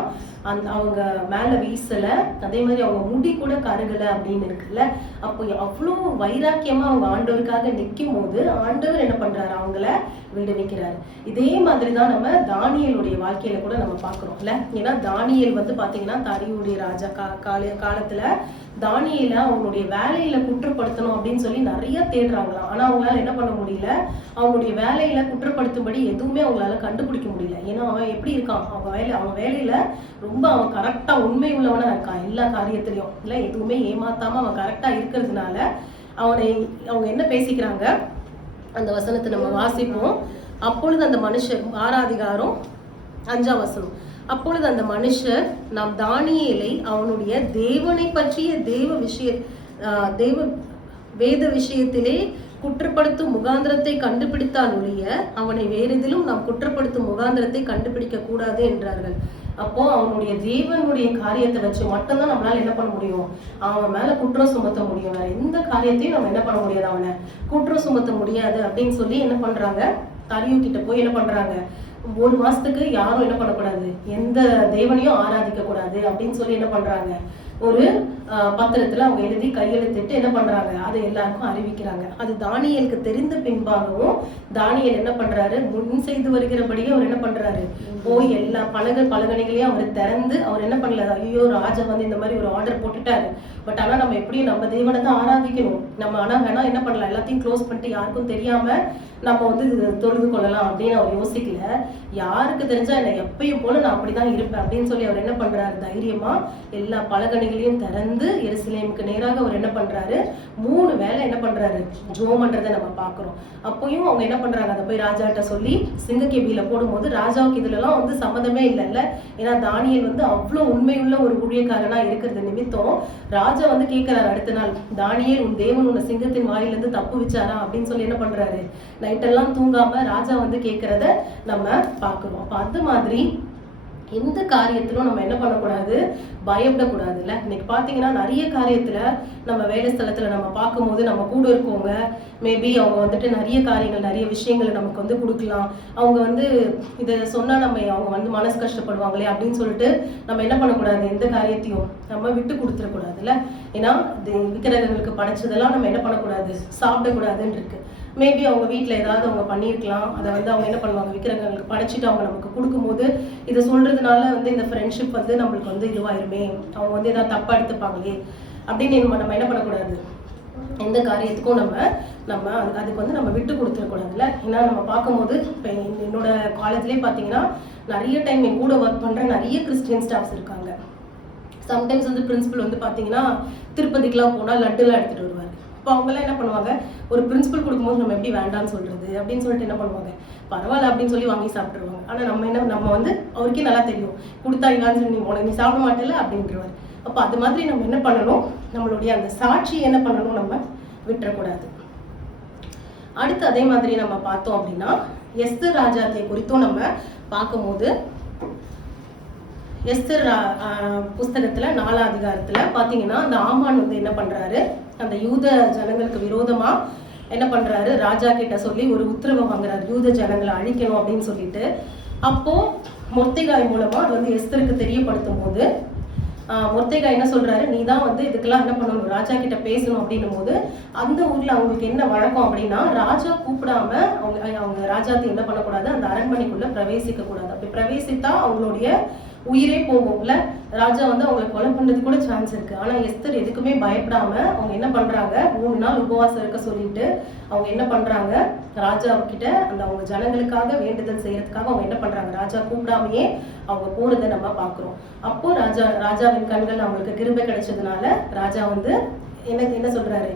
அவங்க மேல வீசல, அதே மாதிரி அவங்க முடி கூட கருகல அப்படின்னு இருக்குல்ல. அப்போ அவ்வளவு வைராக்கியமா அவங்க ஆண்டவருக்காக நிற்கும் போது ஆண்டவர் என்ன பண்றாரு, அவங்கள விடுவிக்கிறாரு. இதே மாதிரிதான் நம்ம தானியேலுடைய வாழ்க்கையில கூட நம்ம பாக்குறோம்ல. ஏன்னா தானியேல் வந்து பாத்தீங்கன்னா தாரியுடைய ராஜா காலத்துல தானியேல அவங்களுடைய வேலையில குற்றப்படுத்தணும் அப்படின்னு சொல்லி நிறைய தேடுறாங்களாம். ஆனா அவங்களால என்ன பண்ண முடியல, அவங்களுடைய வேலையில குற்றப்படுத்தும்படி எதுவுமே அவங்களால கண்டுபிடிக்க முடியல. ஏன்னா அவன் எப்படி இருக்கான், அவன் வேலையில ரொம்ப அவன் கரெக்டா உண்மை உள்ளவனா இருக்கான். எல்லா காரியத்திலையும் இல்ல, எதுவுமே ஏமாத்தாம அவன் கரெக்டா இருக்கிறதுனால அவங்க என்ன பேசிக்கிறாங்க, அந்த வசனத்தை நம்ம வாசிப்போம். அப்பொழுது அந்த மனுஷர் 6ஆம் அதிகாரம் 5ஆம் வசனம், அப்பொழுது அந்த மனுஷர் நாம் தானியேலை அவனுடைய தேவனை பற்றிய வேத விஷயத்திலே குற்றப்படுத்தும் முகாந்திரத்தை கண்டுபிடித்தால் ஒழிய அவனை வேறெதிலும் நாம் குற்றப்படுத்தும் முகாந்திரத்தை கண்டுபிடிக்க கூடாது என்றார்கள். அப்போ அவனுடைய தேவனுடைய காரியத்தை வச்சு மட்டும்தான் நம்மளால என்ன பண்ண முடியும், அவன் மேல குற்றம் சுமத்த முடியும். வேற எந்த காரியத்தையும் நம்ம என்ன பண்ண முடியாது, அவனை குற்றம் சுமத்த முடியாது அப்படின்னு சொல்லி என்ன பண்றாங்க, தாரியு கிட்ட போய் என்ன பண்றாங்க, 1 மாசத்துக்கு யாரும் என்ன பண்ணக்கூடாது, எந்த தேவனையும் ஆராதிக்க கூடாது அப்படின்னு சொல்லி என்ன பண்றாங்க, ஒரு பத்திரத்துல அவங்க எழுதி கையெழுத்திட்டு என்ன பண்றாங்க, அதை எல்லாருக்கும் அறிவிக்கிறாங்க. அது தானியேலுக்கு தெரிந்த பின்பாகவும் தானியேல் என்ன பண்றாரு, முன் செய்து வருகிறபடியே அவர் என்ன பண்றாரு, போய் எல்லா பலகணிகளையும் அவர் திறந்து அவர் என்ன பண்ணல, ஐயோ ராஜா வந்து இந்த மாதிரி ஒரு ஆர்டர் போட்டுட்டாரு, பட் ஆனா நம்ம எப்படியும் நம்ம தேவனை தான் ஆராதிக்கணும். நம்ம ஆனா வேணா என்ன பண்ணலாம், எல்லாத்தையும் க்ளோஸ் பண்ணிட்டு யாருக்கும் தெரியாம நம்ம வந்து தொழுது கொள்ளலாம் அப்படின்னு அவர் யோசிக்கல. யாருக்கு தெரிஞ்சா என்ன எப்பயும் போல நான் அப்படிதான் இருப்பேன் அப்படின்னு சொல்லி அவர் என்ன பண்றாரு, தைரியமா எல்லா பலகணிகளையும் திறந்து எருசலேமுக்கு நேராக அவர் என்ன பண்றாரு, 3 வேளை என்ன பண்றாரு, ஜெபம் பண்றதை நம்ம பாக்குறோம். அப்பயும் அவங்க என்ன பண்றாங்க, அதை போய் ராஜாட்ட சொல்லி சிங்கக்கேபியில போடும்போது ராஜாவுக்கு இதுல எல்லாம் வந்து சம்மதமே இல்லைல்ல. ஏன்னா தானியேல் வந்து அவ்வளவு உண்மையுள்ள ஒரு ஊழியக்காரனா இருக்கிறது நிமித்தம் ராஜா வந்து கேட்கிறாரு அடுத்த நாள், தானியேல் உன் தேவன் உன்னை சிங்கத்தின் வாயிலிருந்து தப்பு வச்சாரா அப்படின்னு சொல்லி என்ன பண்றாரு, நைட்டெல்லாம் தூங்காம ராஜா வந்து கேட்கறத நம்ம பாக்குறோம். அப்ப அந்த மாதிரி எந்த காரியத்திலும் நம்ம என்ன பண்ணக்கூடாது, பயப்படக்கூடாது. இல்ல இன்னைக்கு பாத்தீங்கன்னா நிறைய காரியத்துல நம்ம வேலை ஸ்தலத்துல நம்ம பார்க்கும்போது நம்ம கூட இருக்கவங்க மேபி அவங்க வந்துட்டு நிறைய காரியங்கள் நிறைய விஷயங்களை நமக்கு வந்து கொடுக்கலாம். அவங்க வந்து இதை சொன்னா நம்ம அவங்க வந்து மனசு கஷ்டப்படுவாங்களே அப்படின்னு சொல்லிட்டு நம்ம என்ன பண்ணக்கூடாது, எந்த காரியத்தையும் நம்ம விட்டு கொடுத்துடக்கூடாதுல்ல. ஏன்னா விக்கிரகங்களுக்கு படைச்சதெல்லாம் நம்ம என்ன பண்ணக்கூடாது, சாப்பிடக்கூடாதுன்னு இருக்கு. மேபி அவங்க வீட்டில் ஏதாவது அவங்க பண்ணியிருக்கலாம், அதை வந்து அவங்க என்ன பண்ணுவாங்க, விக்கிரகங்களுக்கு படைச்சிட்டு அவங்க நமக்கு கொடுக்கும்போது இதை சொல்றதுனால வந்து இந்த ஃப்ரெண்ட்ஷிப் வந்து நம்மளுக்கு வந்து இதுவாயிருமே, அவங்க வந்து ஏதாவது தப்பா எடுத்துப்பாங்களே அப்படின்னு நம்ம என்ன பண்ணக்கூடாது, எந்த காரியத்துக்கும் நம்ம அதுக்கு வந்து நம்ம விட்டு கொடுத்துடக்கூடாதுல்ல. ஏன்னா நம்ம பார்க்கும்போது இப்போ என்னோட காலேஜ்லேயே பார்த்தீங்கன்னா நிறைய டைம் என் கூட ஒர்க் பண்ணுற நிறைய கிறிஸ்டியன் ஸ்டாஃப்ஸ் இருக்காங்க. சம்டைம்ஸ் வந்து பிரின்சிபல் வந்து பார்த்தீங்கன்னா திருப்பதிக்கெலாம் போனால் லட்டுலாம் எடுத்துகிட்டு வருவார். இப்போ அவங்களாம் என்ன பண்ணுவாங்க, ஒரு பிரின்சிபல் கொடுக்கும்போது நம்ம எப்படி வேண்டாம்னு சொல்றது அப்படின்னு சொல்லிட்டு என்ன பண்ணுவாங்க, பரவாயில்ல அப்படின்னு சொல்லி வாங்கி சாப்பிட்டுருவாங்க. ஆனால் நம்ம வந்து அவருக்கே நல்லா தெரியும், கொடுத்தா இவான்னு நீ சாப்பிட மாட்டேல அப்படின்றவாரு. அப்போ அது மாதிரி நம்ம என்ன பண்ணணும், நம்மளுடைய அந்த சாட்சி என்ன பண்ணணும், நம்ம விட்டுறக்கூடாது. அடுத்து அதே மாதிரி நம்ம பார்த்தோம் அப்படின்னா எஸ்தர் ராஜாத்தியை குறித்தும் நம்ம பார்க்கும்போது எஸ்தர் புஸ்தகத்துல 4ஆம் அதிகாரத்துல பாத்தீங்கன்னா அந்த ஆமான் வந்து என்ன பண்றாரு, அந்த யூத ஜனங்களுக்கு விரோதமா என்ன பண்றாரு, ராஜா கிட்ட சொல்லி ஒரு உத்தரவை வாங்குறாரு, யூத ஜனங்களை அழிக்கணும் அப்படின்னு சொல்லிட்டு. அப்போ மொர்தெகாய் மூலமா அது வந்து எஸ்தருக்கு தெரியப்படுத்தும் போது மொர்தெகாய் என்ன சொல்றாரு, நீ தான் வந்து இதுக்கெல்லாம் என்ன பண்ணணும், ராஜா கிட்ட பேசணும் அப்படின்னும் போது அந்த ஊர்ல அவங்களுக்கு என்ன வழக்கம் அப்படின்னா, ராஜா கூப்பிடாம அவங்க ராஜாத்தை என்ன பண்ணக்கூடாது, அந்த அரண்மனைக்குள்ள பிரவேசிக்க கூடாது. அப்படி பிரவேசித்தா அவங்களுடைய உயிரே போகும்ல. ராஜா வந்து அவங்களை கொலை பண்றது கூட சான்ஸ் இருக்கு. ஆனா எஸ்தர் எதுக்குமே பயப்படாம அவங்க என்ன பண்றாங்க, 3 நாள் உபவாசம் இருக்க சொல்லிட்டு அவங்க என்ன பண்றாங்க, ராஜா கிட்ட அந்த அவங்க ஜனங்களுக்காக வேண்டுதல் செய்யறதுக்காக அவங்க என்ன பண்றாங்க, ராஜா கூப்பிடாமையே அவங்க போறதை நம்ம பாக்குறோம். அப்போ ராஜாவின் கண்கள் அவங்களுக்கு கிருபை கிடைச்சதுனால ராஜா வந்து என்ன சொல்றாரு,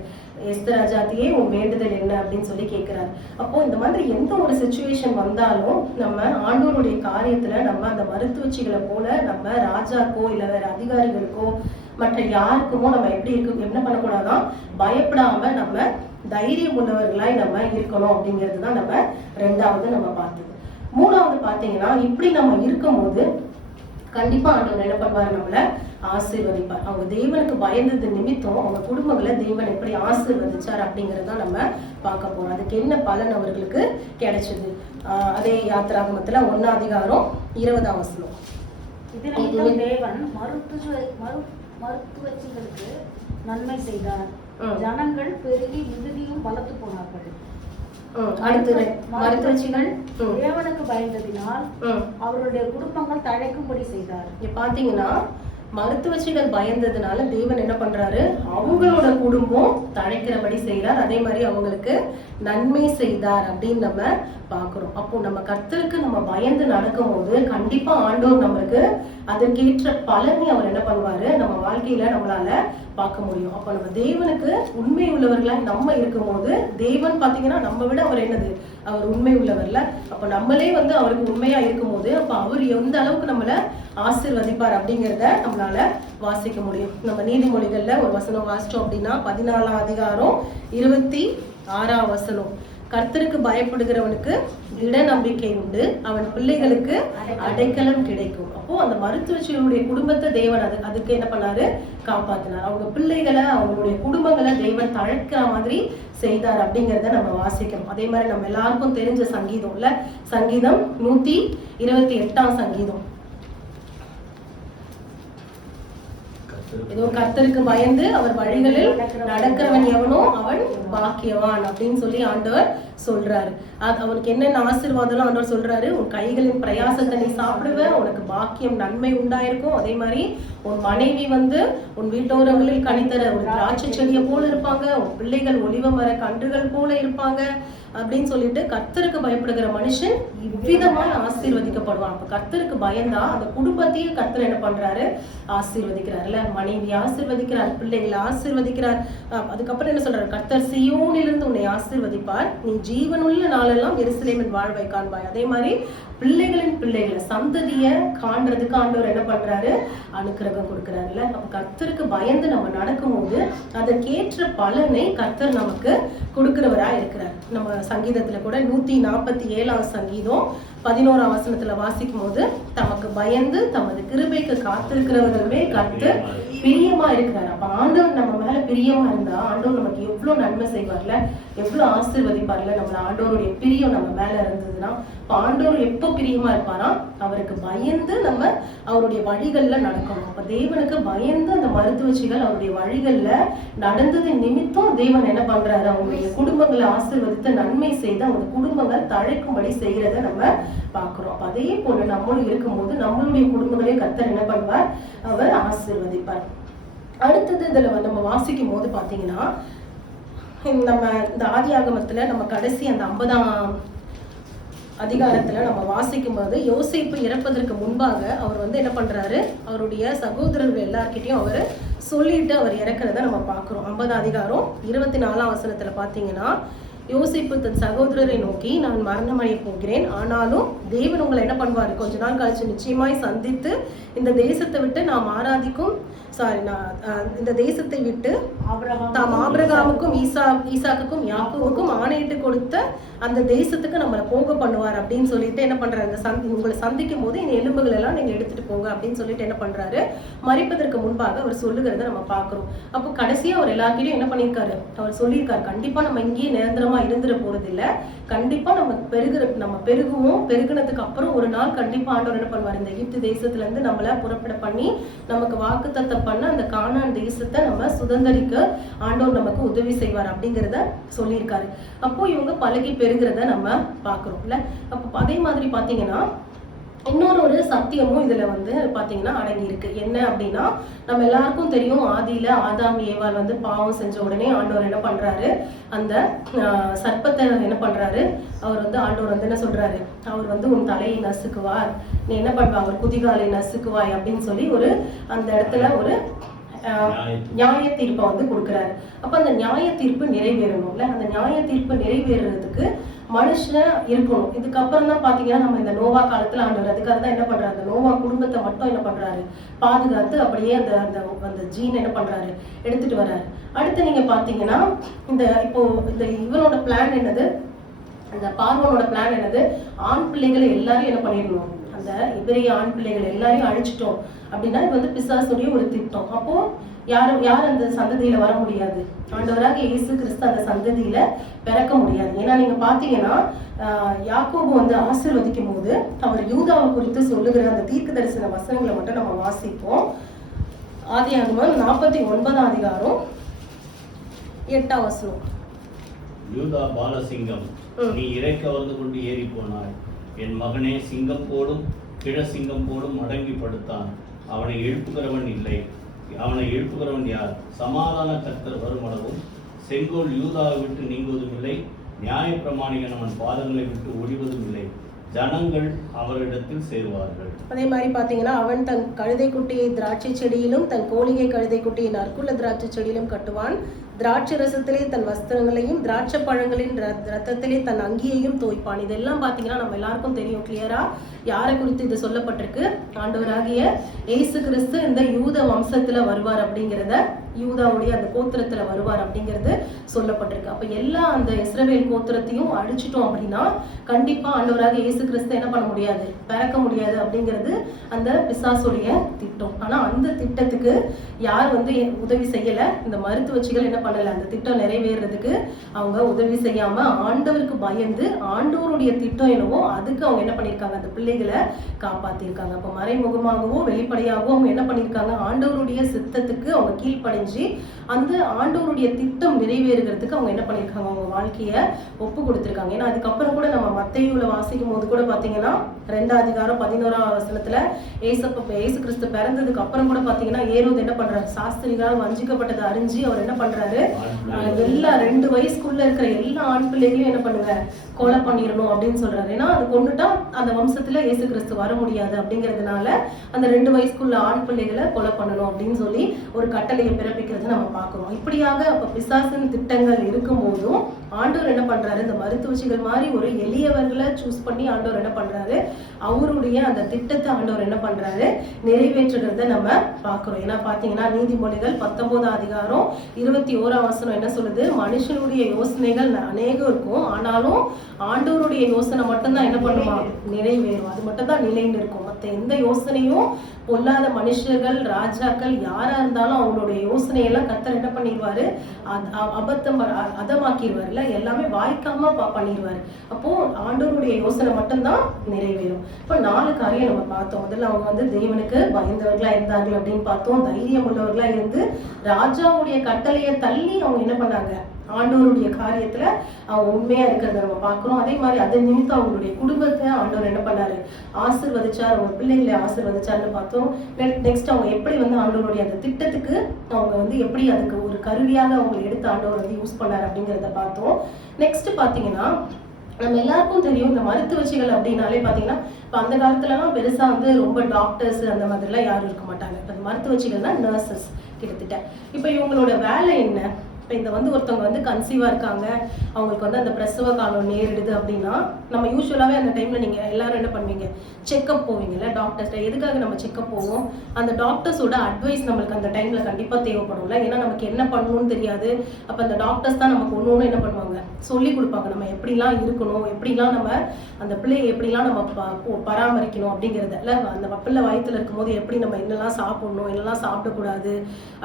எஸ்தர் ராஜாத்தியே உன் வேண்டுதல் என்ன அப்படின்னு சொல்லி கேட்கிறாரு. அப்போ இந்த மாதிரி எந்த ஒரு சிச்சுவேஷன் வந்தாலும் நம்ம ஆண்டவருடைய காரியத்துல நம்ம அந்த மருத்துவச்சிகளை போல நம்ம ராஜாக்கோ இல்ல வேற அதிகாரிகளுக்கோ மற்ற யாருக்குமோ நம்ம எப்படி இருக்கு என்ன பண்ணக்கூடாதான், பயப்படாம நம்ம தைரியம் உள்ளவர்களாய் நம்ம இருக்கணும் அப்படிங்கிறது தான் நம்ம 2வது நம்ம பார்த்தது. 3வது பாத்தீங்கன்னா இப்படி நம்ம இருக்கும்போது கண்டிப்பா ஆண்டவர் என்ன பண்ணுவாரு, நம்மள ஆசீர்வதிப்பார். அவங்க தேவனுக்கு பயந்தது நிமித்தம் அவங்க குடும்பங்களை தேவன் எப்படி ஆசீர்வதிச்சார் அப்படிங்கறத நம்ம பார்க்க போறோம். அதுக்கு என்ன பலன் அவர்களுக்கு கிடைச்சது, அதே யாத்திராகமத்துல 1ஆம் அதிகாரம் 20ஆம் வசனம். தேவன் மருத்துவச்சிகளுக்கு நன்மை செய்தார், ஜனங்கள் பெருகி மிகுதியும் வளர்த்து போனார்கள். அடுத்து மருத்துவச்சிகள் தேவனுக்கு பயந்ததினால் அவருடைய குடும்பங்கள் தழைக்கும்படி செய்தார். இங்க பாத்தீங்கன்னா மருத்துவச்சிகள் பயந்ததுனால தேவன் என்ன பண்றாரு, அவங்களோட குடும்பம் தழைக்கிறபடி செய்யறார், அதே மாதிரி அவங்களுக்கு நன்மை செய்தார் அப்படின்னு நம்ம பாக்குறோம். அப்போ நம்ம கர்த்தருக்கு நம்ம பயந்து நடக்கும் போது கண்டிப்பா ஆண்டவர் நம்மளுக்கு அதற்கேற்ற பலனை அவர் என்ன பண்ணுவாரு, நம்ம வாழ்க்கையில நம்மளால பார்க்க முடியும். அப்ப நம்ம தேவனுக்கு உண்மை உள்ளவர்களா நம்ம இருக்கும் போது தேவன் பாத்தீங்கன்னா நம்ம விட அவர் என்னது, அவர் உண்மை உள்ளவர்ல. அப்ப நம்மளே வந்து அவருக்கு உண்மையா இருக்கும் போது அப்ப அவர் எந்த அளவுக்கு நம்மள ஆசீர்வதிப்பார் அப்படிங்கிறத நம்மளால வாசிக்க முடியும். நம்ம நீதிமொழிகள்ல ஒரு வசனம் வாசிச்சோம் அப்படின்னா 14ஆம் அதிகாரம் 26ஆம் வசனம், கர்த்தருக்கு பயப்படுகிறவனுக்கு திட நம்பிக்கை உண்டு, அவன் பிள்ளைகளுக்கு அடைக்கலம் கிடைக்கும். அப்போ அந்த மருத்துவச்சிகளுடைய குடும்பத்தை தேவன் அதுக்கு என்ன பண்ணாரு, காப்பாத்தினார். அவங்க பிள்ளைகளை அவங்களுடைய குடும்பங்களை தேவன் தழைக்கிற மாதிரி செய்தார் அப்படிங்கிறத நம்ம வாசிக்கணும். அதே மாதிரி நம்ம எல்லாருக்கும் தெரிஞ்ச சங்கீதம்ல சங்கீதம் 128ஆம் சங்கீதம், ஏதோ கர்த்தருக்கு பயந்து அவர் வழிகளில் நடக்கிறவன் எவனோ அவன் பாக்கியவான் அப்படின்னு சொல்லி ஆண்டவர் சொல்றாரு. அவனுக்கு என்னென்ன ஆசீர்வாதம் ஆண்டவர் சொல்றாரு, உன் கைகளின் பிரயாசத்தை நீ சாப்பிடுவ, உனக்கு பாக்கியம் நன்மை உண்டாயிருக்கும், அதே மாதிரி உன் மனைவி வந்து உன் வீட்டோரங்களில் கனிதர ஒரு திராட்சை செடியை போல இருப்பாங்க, உன் பிள்ளைகள் ஒலிவ மர கன்றுகள் போல இருப்பாங்க அப்படின்னு சொல்லிட்டு கர்த்தருக்கு பயப்படுகிற மனுஷன் இவ்விதமாய் ஆசீர்வதிக்கப்படுவான். அப்ப கர்த்தருக்கு பயந்தா அந்த குடும்பத்தையும் கர்த்தர் என்ன பண்றாரு, ஆசீர்வதிக்கிறாருல்ல. மனைவி ஆசீர்வதிக்கிறார், பிள்ளைகளை ஆசீர்வதிக்கிறார். அதுக்கப்புறம் என்ன சொல்றாரு, கர்த்தர் சீயோனிலிருந்து உன்னை ஆசீர்வதிப்பார், நீ ஜீவனுள்ள நாளெல்லாம் எருசலேமின் வாழ்வை காண்பாய். அதே மாதிரி பிள்ளைகளின் பிள்ளைகளை சந்ததிய காண்றதுக்கு ஆண்டவர் என்ன பண்றாரு, அனுக்கிரகம் கொடுக்கிறாருல்ல. அப்ப கர்த்தருக்கு பயந்து நம்ம நடக்கும்போது அதற்கேற்ற பலனை கர்த்தர் நமக்கு கொடுக்கிறவரா இருக்கிறார். நம்ம சங்கீதத்துல கூட 147 சங்கீதம் 11 வசனத்துல வாசிக்கும் போது, தமக்கு பயந்து தமது கிருபைக்கு காத்திருக்கிறவர்களுமே கர்த்தர் பிரியமா இருக்கிறார். அப்ப ஆண்டவர் நம்ம மேல பிரியமா இருந்தா ஆண்டவர் நமக்கு எவ்வளவு நன்மை செய்வார்ல, எவ்வளவு ஆசீர்வதிப்பார்ல. நம்மள ஆண்டவருடைய பிரியம் நம்ம மேல இருந்ததுன்னா, ஆண்டவர் எப்ப பிரியமா இருப்பாரா, அவருக்கு பயந்து நம்ம அவருடைய வழிகள்ல நடக்கணும். அப்ப தேவனுக்கு பயந்து அந்த மருத்துவச்சிகள் அவருடைய வழிகள்ல நடந்தது நிமித்தம் தேவன் என்ன பண்றாரு, அவங்களுடைய குடும்பங்களை ஆசீர்வதித்து நன்மை செய்து அவங்க குடும்பங்கள் தழைக்கும்படி செய்யறத நம்ம பாக்குறோம். அப்ப அதே போல நம்மளும் இருக்கும்போது நம்மளுடைய குடும்பங்களே கர்த்தர் என்ன பண்ணுவார், அவர் ஆசீர்வதிப்பார். அடுத்தது இதுல நம்ம வாசிக்கும் போது பாத்தீங்கன்னா, நம்ம இந்த ஆதியாகமத்துல நம்ம கடைசி அந்த 50ஆம் அதிகாரத்துல நம்ம வாசிக்கும் போது, யோசேப்பு இறப்பதற்கு முன்பாக அவர் வந்து என்ன பண்றாரு, அவருடைய சகோதரர்கள் எல்லார்கிட்டையும் அவர் சொல்லிட்டு அவர் இறக்குறத நம்ம பாக்குறோம். 50ஆம் அதிகாரம் 24ஆம் வசனத்துல பாத்தீங்கன்னா, யோசேப்பு தன் சகோதரரை நோக்கி, நான் மரணமடைய போகிறேன், ஆனாலும் தேவன் உங்களை என்ன பண்ணுவாரு, கொஞ்ச நாள் கழிச்சு நிச்சயமாய் சந்தித்து இந்த தேசத்தை விட்டு நாம் ஆராதிக்கும் இந்த தேசத்தை விட்டு தாம் ஆபிரகாமுக்கும் ஈசாக்குக்கும் யாக்கோவுக்கும் ஆணையிட்டு கொடுத்த அந்த தேசத்துக்கு நம்மளை போக பண்ணுவார் அப்படின்னு சொல்லிட்டு என்ன பண்றாரு, உங்களை சந்திக்கும் போது இந்த எலும்புகள் எல்லாம் நீங்க எடுத்துட்டு போங்க அப்படின்னு சொல்லிட்டு என்ன பண்றாரு, மரிப்பதற்கு முன்பாக அவர் சொல்லுகிறத நம்ம பாக்குறோம். அப்போ கடைசியா அவர் எல்லார்கிட்டையும் என்ன பண்ணியிருக்காரு, அவர் சொல்லியிருக்காரு, கண்டிப்பா நம்ம இங்கேயே நிரந்தரமா இருந்துட போறது இல்ல, கண்டிப்பா நம்ம பெருகுவோம், பெருகுனதுக்கு அப்புறம் ஒரு நாள் கண்டிப்பா ஆண்டவர் என்ன பண்ணுவார், இந்த எகிப்து தேசத்துல இருந்து நம்மள புறப்பட பண்ணி நமக்கு வாக்குத்தத்தம் பண்ண அந்த கானான் தேசத்தை நம்ம சுதந்திரிக்க ஆண்டவர் நமக்கு உதவி செய்வார் அப்படிங்கிறத சொல்லியிருக்காரு. அப்போ இவங்க பழகி பெறுகிறத நம்ம பாக்குறோம்ல. அப்ப அதே மாதிரி பாத்தீங்கன்னா இன்னொரு சத்தியமும் இதுல வந்து பாத்தீங்கன்னா அடங்கி இருக்கு. என்ன அப்படின்னா, நம்ம எல்லாருக்கும் தெரியும், ஆதியில ஆதாம் ஏவாள் வந்து பாவம் செஞ்ச உடனே ஆண்டவர் என்ன பண்றாரு, அந்த சர்ப்பத்தை என்ன பண்றாரு, ஆண்டவர் வந்து என்ன சொல்றாரு, அவர் வந்து உன் தலையை நசுக்குவார், நீ என்ன பண்ணுவா, அவர் குதிகாலை நசுக்குவாய் அப்படின்னு சொல்லி அந்த இடத்துல ஒரு நியாய தீர்ப்பை வந்து கொடுக்குறாரு. அப்ப அந்த நியாய தீர்ப்பு நிறைவேறணும்ல. அந்த நியாய தீர்ப்பு நிறைவேறதுக்கு மனுஷன் இருக்கணும். இதுக்கப்புறம் தான் பாத்தீங்கன்னா நம்ம இந்த நோவா காலத்துல ஆண்டவர் அதுக்காக தான் என்ன பண்றாரு, அந்த நோவா குடும்பத்தை மட்டும் என்ன பண்றாரு, பாதுகாத்து அப்படியே அந்த ஜீன் என்ன பண்றாரு, எடுத்துட்டு வர்றாரு. அடுத்து நீங்க பாத்தீங்கன்னா இப்போ இவனோட பிளான் என்னது, அந்த பார்வோனோட பிளான் என்னது, ஆண் பிள்ளைகளை எல்லாரும் என்ன பண்ணிடணும், அந்த இவரைய ஆண் பிள்ளைகள் எல்லாரையும் அழிச்சிட்டோம் அப்படின்னா இது வந்து பிசாசுடைய ஒரு திட்டம். அப்போ யார் அந்த சந்ததியில வர முடியாது, ஆண்டவராக இயேசு கிறிஸ்து அந்த சந்ததியில பிறக்க முடியாது. ஏன்னா நீங்க பாத்தீங்கன்னா யாக்கோபு வந்து ஆசீர்வதிக்கும் போது அவர் யூதாவை குறித்து சொல்லுகிற அந்த தீர்க்க தரிசன வசனங்களை மட்டும் நம்ம வாசிப்போம். ஆதியாகமம் 49ஆம் அதிகாரம் 8ஆம் வசனம். யூதா பாலசிங்கம், நீ இறைக்க வந்து கொண்டு ஏறி போனாய், என் மகனே சிங்கம் போடும் கிழ சிங்கம் போடும் அடங்கி படுத்தான், அவனை எழுப்புகிறவன் இல்லை, அவனை எழுப்புகிறவன் யார், சமாதான கர்த்தர் வருமளவும் செங்கோல் யூதாவை விட்டு நீங்குவதும் இல்லை, நியாய பிரமாணிகன் அவன் பாதங்களை விட்டு ஒழிவதும் இல்லை, ஜனங்கள் அவரிடத்தில் சேருவார்கள். அதே மாதிரி பாத்தீங்கன்னா, அவன் தன் கழுதை குட்டியை திராட்சை செடியிலும் தன் கோழிகை கழுதை குட்டியை நற்குள்ள திராட்சை செடியிலும் கட்டுவான், திராட்சை ரசத்திலே தன் வஸ்திரங்களையும் திராட்சை பழங்களின் ரத்தத்திலே தன் அங்கியையும் தோய்ப்பான். இதெல்லாம் பாத்தீங்கன்னா நம்ம எல்லாருக்கும் தெரியும் கிளியரா யாரை குறித்து இது சொல்லப்பட்டிருக்கு, ஆண்டவராகிய இயேசு கிறிஸ்து இந்த யூத வம்சத்துல வருவார் அப்படிங்கிறத, யூதாவுடைய அந்த கோத்திரத்துல வருவார் அப்படிங்கிறது சொல்லப்பட்டிருக்கு. அப்ப எல்லா அந்த இஸ்ரவேல் கோத்திரத்தையும் அழிச்சிட்டோம் அப்படின்னா கண்டிப்பா ஆண்டவராக இயேசு கிறிஸ்து என்ன பண்ண முடியாது, பிறக்க முடியாது அப்படிங்கிறது அந்த பிசாசுடைய திட்டம். ஆனா அந்த திட்டத்துக்கு யார் வந்து உதவி செய்யல, இந்த மருத்துவச்சிகள் என்ன பண்ணல, அந்த திட்டம் நிறைவேறதுக்கு அவங்க உதவி செய்யாம ஆண்டவருக்கு பயந்து ஆண்டவருடைய திட்டம் என்னவோ அதுக்கு அவங்க என்ன பண்ணியிருக்காங்க, அந்த பிள்ளைகளை காப்பாத்திருக்காங்க. அப்போ மறைமுகமாகவும் வெளிப்படையாகவும் அவங்க என்ன பண்ணியிருக்காங்க, ஆண்டவருடைய சித்தத்துக்கு அவங்க கீழ்ப்படைஞ்சு அந்த ஆண்டவருடைய திட்டம் நிறைவேறுகிறதுக்கு அவங்க என்ன பண்ணியிருக்காங்க, அவங்க வாழ்க்கையை ஒப்பு கொடுத்துருக்காங்க. ஏன்னா அதுக்கப்புறம் கூட நம்ம மத்தேயுல வாசிக்கும் போது கூட பாத்தீங்கன்னா 2:11 ஏசு கிறிஸ்து பிறந்ததுக்கு அப்புறம் கூட பாத்தீங்கன்னா ஏரோது என்ன பண்றாரு, சாஸ்திரிகளால் வஞ்சிக்கப்பட்டதை அறிஞ்சு அவர் என்ன பண்றாரு, எல்லா 2 வயசுக்குள்ள இருக்கிற எல்லா ஆண் பிள்ளைகளையும் என்ன பண்ணுங்க, கொலை பண்ணிடணும் அப்படின்னு சொல்றாரு. ஏன்னா அது கொண்டுட்டா அந்த வம்சத்துல இயேசு கிறிஸ்து வர முடியாது அப்படிங்கிறதுனால அந்த 2 வயசுக்குள்ள ஆண் பிள்ளைகளை கொலை பண்ணணும் அப்படின்னு சொல்லி ஒரு கட்டளையை பிறப்பிக்கிறத நம்ம பார்க்கிறோம். இப்படியாக அப்ப பிசாசின் திட்டங்கள் இருக்கும் போதும் ஆண்டவர் என்ன பண்றாரு, இந்த மருத்துவச்சிகள் மாதிரி ஒரு எளியவர்களை சூஸ் பண்ணி ஆண்டவர் என்ன பண்றாரு, அவருடைய அந்த திட்டத்தை ஆண்டவர் என்ன பண்றாரு, நிறைவேற்றுகிறத நம்ம பார்க்கிறோம். ஏன்னா பாத்தீங்கன்னா நீதிமொழிகள் 19:21 என்ன சொல்லுது, மனுஷனுடைய யோசனைகள் அநேகம் இருக்கும், ஆனாலும் ஆண்டவருடைய யோசனை மட்டும்தான் என்ன பண்ணுமா, நிறைவேறும். அது மட்டும் தான் நிலைன்னு இருக்கும். மற்ற எந்த யோசனையும் பொல்லாத மனுஷர்கள் ராஜாக்கள் யாரா இருந்தாலும் அவங்களுடைய யோசனையெல்லாம் கர்த்தர் என்ன பண்ணிடுவாரு, அதமாக்கிடுவாருல, எல்லாமே வாய்க்காம பண்ணிடுவாரு. அப்போ ஆண்டவருடைய யோசனை மட்டும்தான் நிறைவேறும். இப்போ 4 காரியம் நம்ம பார்த்தோம். முதல்ல அவங்க வந்து தேவனுக்கு பயந்தவர்களா இருந்தார்கள் அப்படின்னு பார்த்தோம். தைரியம் உள்ளவர்களா இருந்து ராஜாவுடைய கட்டளையை தள்ளி அவங்க என்ன பண்ணாங்க, ஆண்டவருடைய காரியத்துல அவங்க உண்மையா இருக்கிறத நம்ம பார்க்கிறோம். அதே மாதிரி அதை நிமித்தம் அவங்களுடைய குடும்பத்தை ஆண்டவர் என்ன பண்ணாரு, ஆசீர்வதிச்சார், அவங்க பிள்ளைகளை ஆசீர்வதிச்சார்னு பார்த்தோம். நெக்ஸ்ட் அவங்க எப்படி வந்து ஆண்டவருடைய அந்த திட்டத்துக்கு அவங்க வந்து எப்படி அதுக்கு ஒரு கருவியாக அவங்க எடுத்து ஆண்டவர் வந்து யூஸ் பண்ணாரு அப்படிங்கிறத பார்த்தோம். நெக்ஸ்ட் பாத்தீங்கன்னா நம்ம எல்லாருக்கும் தெரியும், இந்த மருத்துவச்சிகள் அப்படின்னாலே பாத்தீங்கன்னா இப்ப அந்த காலத்துலலாம் பெருசா வந்து ரொம்ப டாக்டர்ஸ் அந்த மாதிரிலாம் யாரும் இருக்க மாட்டாங்க. இப்ப மருத்துவச்சிகள்னா நர்சஸ் கிட்டத்தட்ட. இப்ப இவங்களோட வேலை என்ன, இப்போ இந்த வந்து ஒருத்தவங்க வந்து கன்சீவாக இருக்காங்க, அவங்களுக்கு வந்து அந்த பிரசவ காலம் நேரிடுது அப்படின்னா நம்ம யூஸ்வலாகவே அந்த டைமில் நீங்கள் எல்லாரும் என்ன பண்ணுவீங்க, செக்கப் போவீங்கல்ல டாக்டர்ஸ்ட்ட. எதுக்காக நம்ம செக்கப் போவோம், அந்த டாக்டர்ஸோட அட்வைஸ் நம்மளுக்கு அந்த டைமில் கண்டிப்பாக தேவைப்படும்ல. ஏன்னா நமக்கு என்ன பண்ணணும்னு தெரியாது. அப்போ அந்த டாக்டர்ஸ் தான் நமக்கு ஒன்று என்ன பண்ணுவாங்க, சொல்லி கொடுப்பாங்க, நம்ம எப்படிலாம் இருக்கணும், எப்படிலாம் நம்ம அந்த பிள்ளையை எப்படிலாம் நம்ம பராமரிக்கணும் அப்படிங்கிறத. இல்லை அந்த பிள்ளை வயிற்றுல இருக்கும்போது எப்படி நம்ம என்னெல்லாம் சாப்பிடணும், என்னெல்லாம் சாப்பிடக்கூடாது.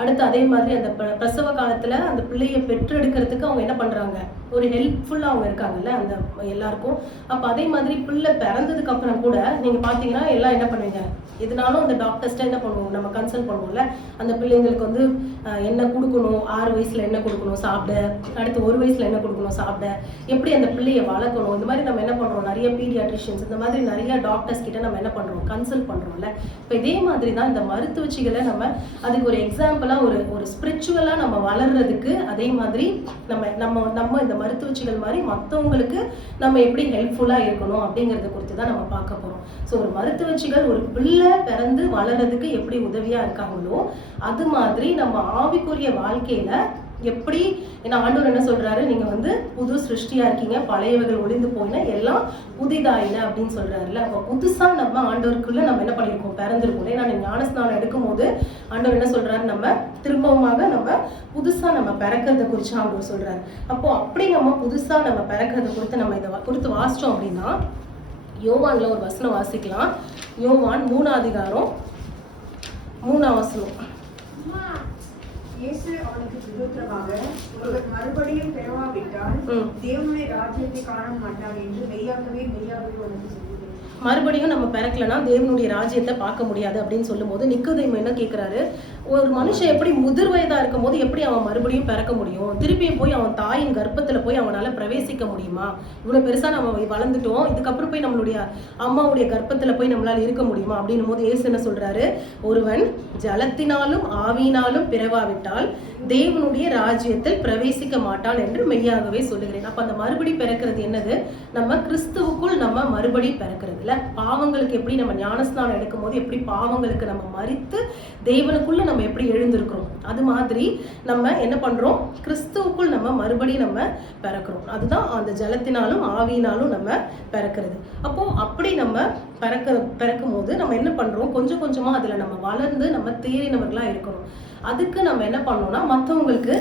அடுத்து அதே மாதிரி அந்த பிரசவ காலத்தில் அந்த பிள்ளையை பெற்றெடுக்கிறதுக்கு அவங்க என்ன பண்றாங்க, ஒரு ஹெல்ப்ஃபுல்லா அவங்க இருக்காங்கல்ல அந்த எல்லாருக்கும். அப்ப அதே மாதிரி பிள்ளை பிறந்ததுக்கு அப்புறம் கூட நீங்க பாத்தீங்கன்னா எல்லாம் என்ன பண்ணுவீங்க, எதுனாலும் அந்த டாக்டர்ஸ்ட்ட என்ன பண்ணுவோம், நம்ம கன்சல்ட் பண்ணுவோம்ல. அந்த பிள்ளைங்களுக்கு வந்து என்ன கொடுக்கணும், 6 வயசுல என்ன கொடுக்கணும் சாப்பிட, அடுத்து 1 வயசுல என்ன கொடுக்கணும் சாப்பிட, எப்படி அந்த பிள்ளையை வளர்க்கணும், இந்த மாதிரி நம்ம என்ன பண்றோம், நிறைய பீடியாட்ரிஷியன்ஸ் இந்த மாதிரி நிறைய டாக்டர்ஸ் கிட்ட நம்ம என்ன பண்றோம், கன்சல்ட் பண்றோம்ல. இப்போ இதே மாதிரி தான் இந்த மருத்துவச்சிகளை நம்ம அதுக்கு ஒரு எக்ஸாம்பிளா ஒரு ஸ்பிரிச்சுவலா நம்ம வளர்றதுக்கு, அதே மாதிரி நம்ம இந்த மருத்துவச்சிகள் மாதிரி மற்றவங்களுக்கு நம்ம எப்படி ஹெல்ப்ஃபுல்லா இருக்கணும் அப்படிங்கறத குறித்து தான் நம்ம பார்க்க போறோம். ஸோ ஒரு மருத்துவச்சிகள் ஒரு பிள்ளை பிறந்து வளர்றதுக்கு எப்படி உதவியா இருக்காங்களோ அது மாதிரி நம்ம ஆவிக்குரிய வாழ்க்கையில எப்படி, ஏன்னா ஆண்டவர் என்ன சொல்றாரு, நீங்க வந்து புது சிருஷ்டியா இருக்கீங்க, பழையவைகள் ஒளிந்து போயின எல்லாம் புதிதாயின அப்படின்னு சொல்றாருல்ல. அப்ப புதுசா நம்ம ஆண்டவருக்குள்ள நம்ம என்ன பண்ணிருக்கோம், பிறந்திருக்கோம். ஏன்னா ஞானஸ்நானம் எடுக்கும் போது ஆண்டவர் என்ன சொல்றாரு, நம்ம திரும்பவுமாக நம்ம புதுசா நம்ம பிறக்கிறத குறிச்சு ஆண்டவர் சொல்றாரு. அப்போ அப்படி நம்ம புதுசா நம்ம பிறக்கிறத குறித்து நம்ம இதை குறித்து வாசிச்சோம் அப்படின்னா யோவான்ல ஒரு வசனம் வாசிக்கலாம். யோவான் 3:3 இயேசு அவனுக்கு பிரதியுத்தரமாக, ஒருவர் மறுபடியும் பிறவாவிட்டால் தேவனுடைய ராஜ்யத்தை காண மாட்டார் என்று மெய்யாகவே உனக்கு சொல்லுகிறேன். மறுபடியும் நம்ம பிறக்கலன்னா தேவனுடைய ராஜ்யத்தை பார்க்க முடியாது அப்படின்னு சொல்லும் போது நிக்கோதேமு என்ன கேட்கிறாரு, ஒரு மனுஷன் எப்படி முதிர் வயதா இருக்கும் போது எப்படி அவன் மறுபடியும் பிறக்க முடியும், திருப்பியும் போய் அவன் தாயின் கர்ப்பத்துல போய் அவனால பிரவேசிக்க முடியுமா, இவ்வளவு பெருசா நம்ம வளர்ந்துட்டோம், இதுக்கப்புறம் போய் நம்மளுடைய அம்மாவுடைய கர்ப்பத்துல போய் நம்மளால இருக்க முடியுமா அப்படின்னும் போது இயேசு என்ன சொல்றாரு, ஒருவன் ஜலத்தினாலும் ஆவியினாலும் பிறவாவிட்டால் தேவனுடைய ராஜ்யத்தில் பிரவேசிக்க மாட்டான் என்று மெய்யாகவே சொல்லுகிறேன். அப்ப அந்த மறுபடி பிறக்கிறது என்னது, நம்ம கிறிஸ்துவுக்குள் நம்ம மறுபடி பிறக்கிறதுல பாவங்களுக்கு எப்படி நம்ம ஞானஸ்நானம் எடுக்கும் போது எப்படி பாவங்களுக்கு நம்ம மரித்து தேவனுக்குள்ள நம்ம எப்படி எழுந்திருக்கிறோம், அது மாதிரி நம்ம என்ன பண்றோம், கிறிஸ்துவுக்குள் நம்ம மறுபடி நம்ம பிறக்கிறோம். அதுதான் அந்த ஜலத்தினாலும் ஆவியினாலும் நம்ம பிறக்கிறது. அப்போ அப்படி நம்ம பிறக்கும் போது நம்ம என்ன பண்றோம், கொஞ்சம் கொஞ்சமா அதுல நம்ம வளர்ந்து நம்ம தேறினவர்களா இருக்கணும். அதுக்கு நம்ம என்ன பண்ணோம்னா மற்றவங்களுக்கு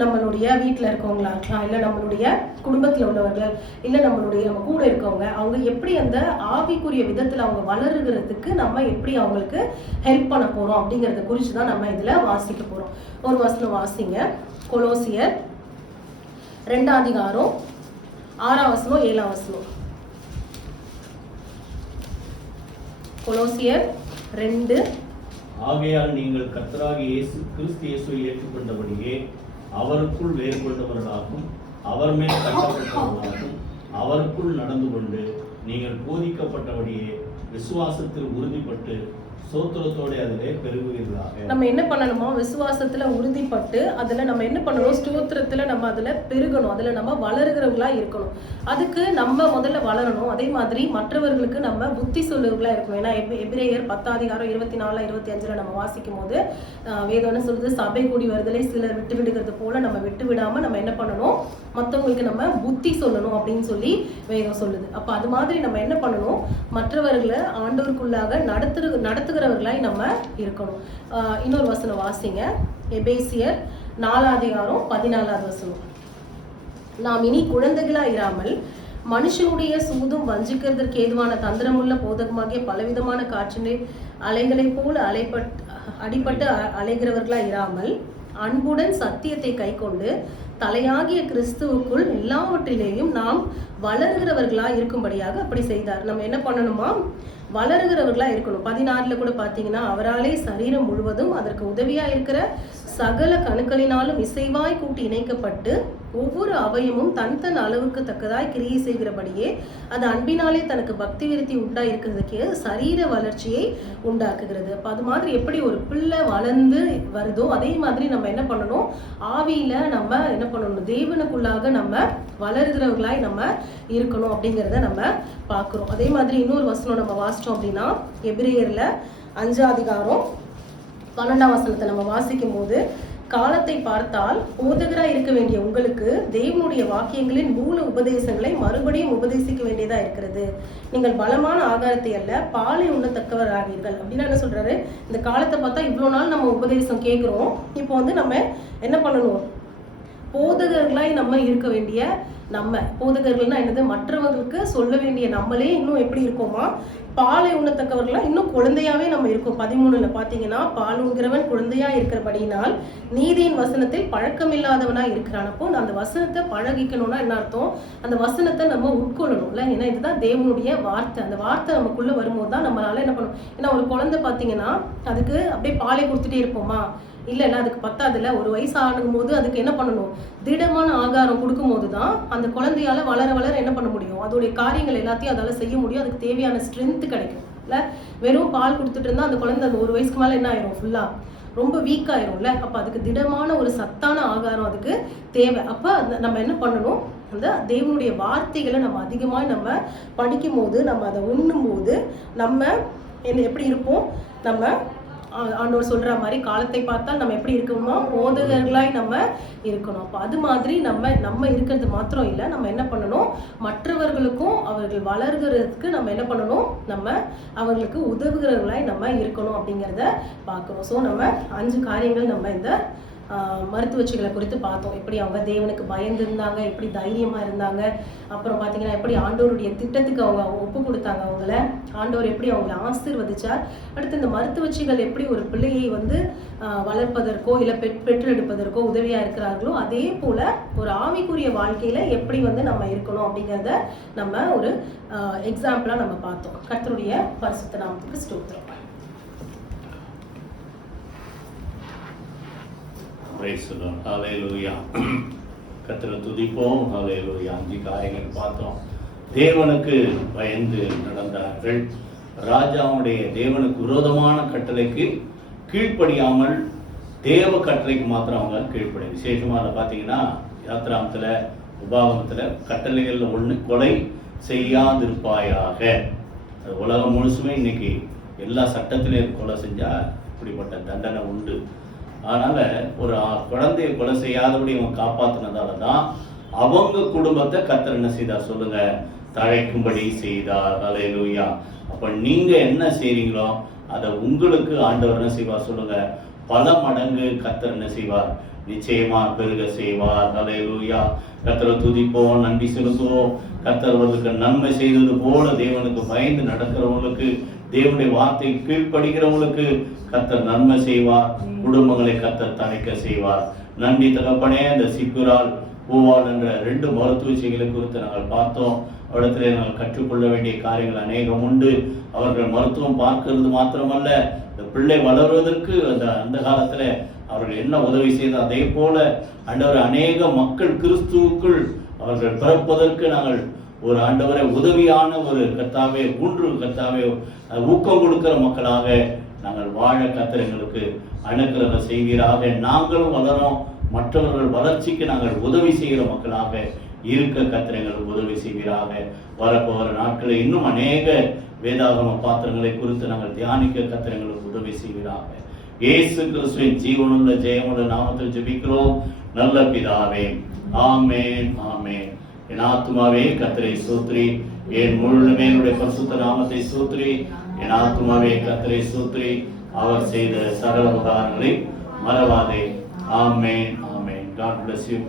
நம்மளுடைய வீட்டில் இருக்கவங்களா இருக்கலாம், இல்லை நம்மளுடைய குடும்பத்தில் உள்ளவர்கள், இல்லை நம்ம கூட இருக்கவங்க, அவங்க எப்படி அந்த ஆவிக்குரிய விதத்தில் அவங்க வளருகிறதுக்கு நம்ம எப்படி அவங்களுக்கு ஹெல்ப் பண்ண போகிறோம் அப்படிங்கிறத குறித்து தான் நம்ம இதில் வாசிக்க போகிறோம். ஒரு வசனம் வாசிங்க. கொலோசியர் 2 அதிகாரம் 6 வசனம் 7 வசனம். கொலோசியர் 2. ஆகையால் நீங்கள் கர்த்தராகிய கிறிஸ்து இயேசுவை ஏற்றுக்கொண்டபடியே அவருக்குள் வேறு கொண்டவர்களாகவும் அவர் மேல் கட்டப்பட்டவர்களாகவும் அவருக்குள் நடந்து கொண்டு நீங்கள் போதிக்கப்பட்டபடியே விசுவாசத்தில் உறுதிப்பட்டு சோத்திரத்தோட அதிலே பெருகுவீர்களாக. நம்ம என்ன பண்ணணுமா, விசுவாசத்துல உறுதிப்பட்டு அதுல நம்ம என்ன பண்ணணும், ஸ்தோத்திரத்துல நம்ம அதுல பெருகணும், அதுல நம்ம வளருகிறவங்களா இருக்கணும். அதுக்கு நம்ம முதல்ல வளரணும். அதே மாதிரி மற்றவர்களுக்கு நம்ம புத்தி சொல்லுவர்களா இருக்கணும். ஏன்னா எபிரேயர் 10 அதிகாரம் 24 25 நம்ம வாசிக்கும் போது வேதம்னு சொல்றது, சபை கூடி வருதலை சிலர் விட்டு விடுகிறது போல நம்ம விட்டு விடாம நம்ம என்ன பண்ணணும், மற்றவங்களுக்கு நம்ம புத்தி சொல்லணும் அப்படின்னு சொல்லி வேதம் சொல்லுது. அப்ப அது மாதிரி நம்ம என்ன பண்ணணும், மற்றவர்களை ஆண்டவருக்குள்ளாக நடத்துகிறவர்களாய் நம்ம இருக்கணும். இன்னொரு வசனம் வாசிங்க, எபேசியர் 4 அதிகாரம் 14 வசனம். நாம் இனி குழந்தைகளா இராமல் மனுஷனுடைய சூதும் வஞ்சிக்கிறதற்கு ஏதுவான தந்திரமுள்ள போதகமாகிய பலவிதமான காற்றினை அலைகளை போல அடிபட்டு அலைகிறவர்களா இராமல் அன்புடன் சத்தியத்தை கை கொண்டு தலையாகிய கிறிஸ்துவுக்குள் எல்லாவற்றிலேயும் நாம் வளருகிறவர்களா இருக்கும்படியாக அப்படி செய்தார். நம்ம என்ன பண்ணணுமா, வளருகிறவர்களா இருக்கணும். 16 கூட பாத்தீங்கன்னா, அவராலே சரீரம் முழுவதும் அதற்கு உதவியா இருக்கிற சகல கணுக்களினாலும் இசைவாய் கூட்டி இணைக்கப்பட்டு ஒவ்வொரு அவயமும் தன் அளவுக்கு தக்கதாய் கிரியை செய்கிறபடியே அது அன்பினாலே தனக்கு பக்தி விருத்தி உண்டாயிருக்கிறதுக்கு சரீர வளர்ச்சியை உண்டாக்குகிறது. அப்ப அது மாதிரி எப்படி ஒரு பிள்ளை வளர்ந்து வருதோ அதே மாதிரி நம்ம என்ன பண்ணணும், ஆவியில நம்ம என்ன பண்ணணும், தேவனுக்குள்ளாக நம்ம வளருகிறவர்களாய் நம்ம இருக்கணும் அப்படிங்கிறத நம்ம பார்க்கிறோம். அதே மாதிரி இன்னொரு வசனம் நம்ம வாசிச்சோம் அப்படின்னா, எபிரேயர்ல 5 அதிகாரம் 12 வசனத்தை நம்ம வாசிக்கும் போது, காலத்தை பார்த்தால் போதகராய் இருக்க வேண்டிய உங்களுக்கு தேவனுடைய வாக்கியங்களின் மூல உபதேசங்களை மறுபடியும் உபதேசிக்க வேண்டியதா இருக்கிறது. நீங்கள் பலமான ஆகாரத்தை அல்ல பாலை உண்ணத்தக்கவராகிறீர்கள். அப்படின்னா என்ன சொல்றாரு, இந்த காலத்தை பார்த்தா இவ்வளவு நாள் நம்ம உபதேசம் கேட்கிறோம், இப்போ வந்து நம்ம என்ன பண்ணணும், போதகர்களாய் நம்ம இருக்க வேண்டிய, நம்ம போதகர்கள்னா என்னது, மற்றவர்களுக்கு சொல்ல வேண்டிய நம்மளே இன்னும் எப்படி இருக்கோமா, பாலை உண்ணத்தக்கவர்களா இன்னும் குழந்தையாவே நம்ம இருக்கோம். 13 பாத்தீங்கன்னா, பால் உண்கிறவன் குழந்தையா இருக்கிறபடினால் நீதியின் வசனத்தில் பழக்கம் இல்லாதவனா இருக்கிறான். அப்போ அந்த வசனத்தை பழகிக்கணும்னா என்ன அர்த்தம், அந்த வசனத்தை நம்ம உட்கொள்ளணும்ல. ஏன்னா இதுதான் தேவனுடைய வார்த்தை. அந்த வார்த்தை நமக்குள்ள வரும்போது தான் நம்மளால என்ன பண்ணணும். ஏன்னா ஒரு குழந்தை பாத்தீங்கன்னா அதுக்கு அப்படியே பாலை கொடுத்துட்டே இருப்போமா, இல்லைன்னா அதுக்கு பத்தாதுல. ஒரு வயசு ஆகும் போது அதுக்கு என்ன பண்ணணும், திடமான ஆகாரம் கொடுக்கும் போது தான் அந்த குழந்தையால வளர வளர என்ன பண்ண முடியும், அதோடைய காரியங்கள் எல்லாத்தையும் அதால செய்ய முடியும், அதுக்கு தேவையான ஸ்ட்ரென்த் கிடைக்கும். இல்ல வெறும் பால் கொடுத்துட்டு இருந்தா அந்த குழந்தை அந்த ஒரு வயசுக்கு மேல என்ன ஆயிரும், ஃபுல்லா ரொம்ப வீக் ஆயிரும்ல. அப்ப அதுக்கு திடமான ஒரு சத்தான ஆகாரம் அதுக்கு தேவை. அப்ப நம்ம என்ன பண்ணணும், அந்த தேவனுடைய வார்த்தைகளை நம்ம அதிகமா நம்ம படிக்கும் போது, நம்ம அதை உண்ணும் போது நம்ம எப்படி இருப்போம், நம்ம ஆண்டவர் சொல்ற மாதிரி காலத்தை பார்த்தால் நம்ம எப்படி இருக்கணுமா, போதகர்களாய் நம்ம இருக்கணும். அப்ப அது மாதிரி நம்ம இருக்கிறது மாத்திரம் இல்லை, நம்ம என்ன பண்ணணும், மற்றவர்களுக்கும் அவர்கள் வளர்கிறதுக்கு நம்ம என்ன பண்ணணும், நம்ம அவர்களுக்கு உதவுகிறவர்களாய் நம்ம இருக்கணும் அப்படிங்கிறத பார்க்கிறோம். ஸோ நம்ம 5 காரியங்கள் நம்ம இந்த மருத்துவச்சிகளை குறித்து பார்த்தோம். எப்படி அவங்க தேவனுக்கு பயந்து இருந்தாங்க, எப்படி தைரியமா இருந்தாங்க, அப்புறம் பார்த்தீங்கன்னா எப்படி ஆண்டவருடைய திட்டத்துக்கு அவங்க ஒப்பு கொடுத்தாங்க, அவங்கள ஆண்டவர் எப்படி அவங்களை ஆசீர்வதிச்சார். அடுத்து இந்த மருத்துவச்சிகள் எப்படி ஒரு பிள்ளையை வந்து வளர்ப்பதற்கோ இல்லை பெற்றெடுப்பதற்கோ உதவியா இருக்கிறார்களோ, அதே போல ஒரு ஆவிக்குரிய வாழ்க்கையில எப்படி வந்து நம்ம இருக்கணும் அப்படிங்கிறத நம்ம ஒரு எக்ஸாம்பிளா நம்ம பார்த்தோம். கர்த்தருடைய பரிசுத்த நாமத்துக்கு ஸ்தோத்திரம். கர்த்தரை துதிப்போம். ஹல்லேலூயா. 5 காரியங்கள் பார்த்தோம். தேவனுக்கு பயந்து நடந்தார்கள். ராஜாவுடைய தேவனுக்கு விரோதமான கட்டளைக்கு கீழ்ப்படியாமல் தேவ கட்டளைக்கு மாத்திரம் அவங்க கீழ்ப்படி. விசேஷமா அதை பார்த்தீங்கன்னா, யாத்ராமத்துல உபாகமத்துல கட்டளைகள்ல ஒண்ணு, கொலை செய்யாதிருப்பாயாக. உலகம் முழுசுமே இன்னைக்கு எல்லா சட்டத்திலையும் கொலை செஞ்சா இப்படிப்பட்ட தண்டனை உண்டு. அதனால ஒரு குழந்தையை கொலை செய்யாதபடி அவங்க காப்பாத்தினதால தான் அவங்க குடும்பத்தை கர்த்தர் என்ன செய்தார் சொல்லுங்க, தழைக்கும்படி செய்தார். ஹல்லேலூயா. அப்ப நீங்க என்ன செய்றீங்களோ அதை உங்களுக்கு ஆண்டவர் என்ன செய்வார் சொல்லுங்க, பல மடங்கு கர்த்தர் என்ன செய்வார், நிச்சயமா பெருக செய்வார். ஹல்லேலூயா. கர்த்தரை துதிப்போம், நன்றி செலுத்துவோம். கர்த்தர்களுக்கு நன்மை செய்தது போல தேவனுக்கு பயந்து நடக்கிறவங்களுக்கு, தேவனுடைய வார்த்தை கீழ்ப்படுகிறவங்களுக்கு கர்த்தர் நன்மை செய்வார். குடும்பங்களை கர்த்தர் தணிக்க செய்வார். நன்றி தகப்பனே. அந்த சிக்குரால் பூவால் என்ற 2 மருத்துவ செய்திகளை குறித்து நாங்கள் பார்த்தோம். அவரிடத்திலே நாங்கள் கற்றுக்கொள்ள வேண்டிய காரியங்கள் அநேகம் உண்டு. அவர்கள் மருத்துவம் பார்க்கிறது மாத்திரமல்ல, இந்த பிள்ளை வளர்வதற்கு அந்த காலத்துல அவர்கள் என்ன உதவி செய்து அதே போல ஆண்டவர் அநேக மக்கள் கிறிஸ்துவுக்குள் அவர்கள் பிறப்பதற்கு நாங்கள் ஒரு ஆண்டவரை உதவியான ஒரு கர்த்தாவே கர்த்தாவே ஊக்கம் கொடுக்கிற மக்களாக நாங்கள் வாழ கர்த்தர் எங்களுக்கு அனுக்கிரகம் செய்வீராக. நாங்களும் வளரோம், மற்றவர்கள் வளர்ச்சிக்கு நாங்கள் உதவி செய்கிற மக்களாக இருக்க கர்த்தர் எங்களுக்கு உதவி செய்வீராக. வரப்போகிற நாட்களில் இன்னும் அநேக வேதாகம பாத்திரங்களை குறித்து நாங்கள் தியானிக்க கர்த்தர் எங்களுக்கு உதவி செய்வீராக. இயேசு கிறிஸ்துவின் ஜீவனுள்ள ஜெயமுள்ள நாமத்தில் ஜெபிக்கிறோம் நல்ல பிதாவே. ஆமென் ஆமென். என் ஆத்துமாவே கர்த்தரை ஸ்தோத்திரி, என் முழுமே என்னுடைய பரிசுத்த நாமத்தை ஸ்தோத்திரி. என் ஆத்துமாவே கர்த்தரை ஸ்தோத்திரி, அவர் செய்த சகல உபகாரங்களை மறவாதே. ஆமென் ஆமென். God bless you.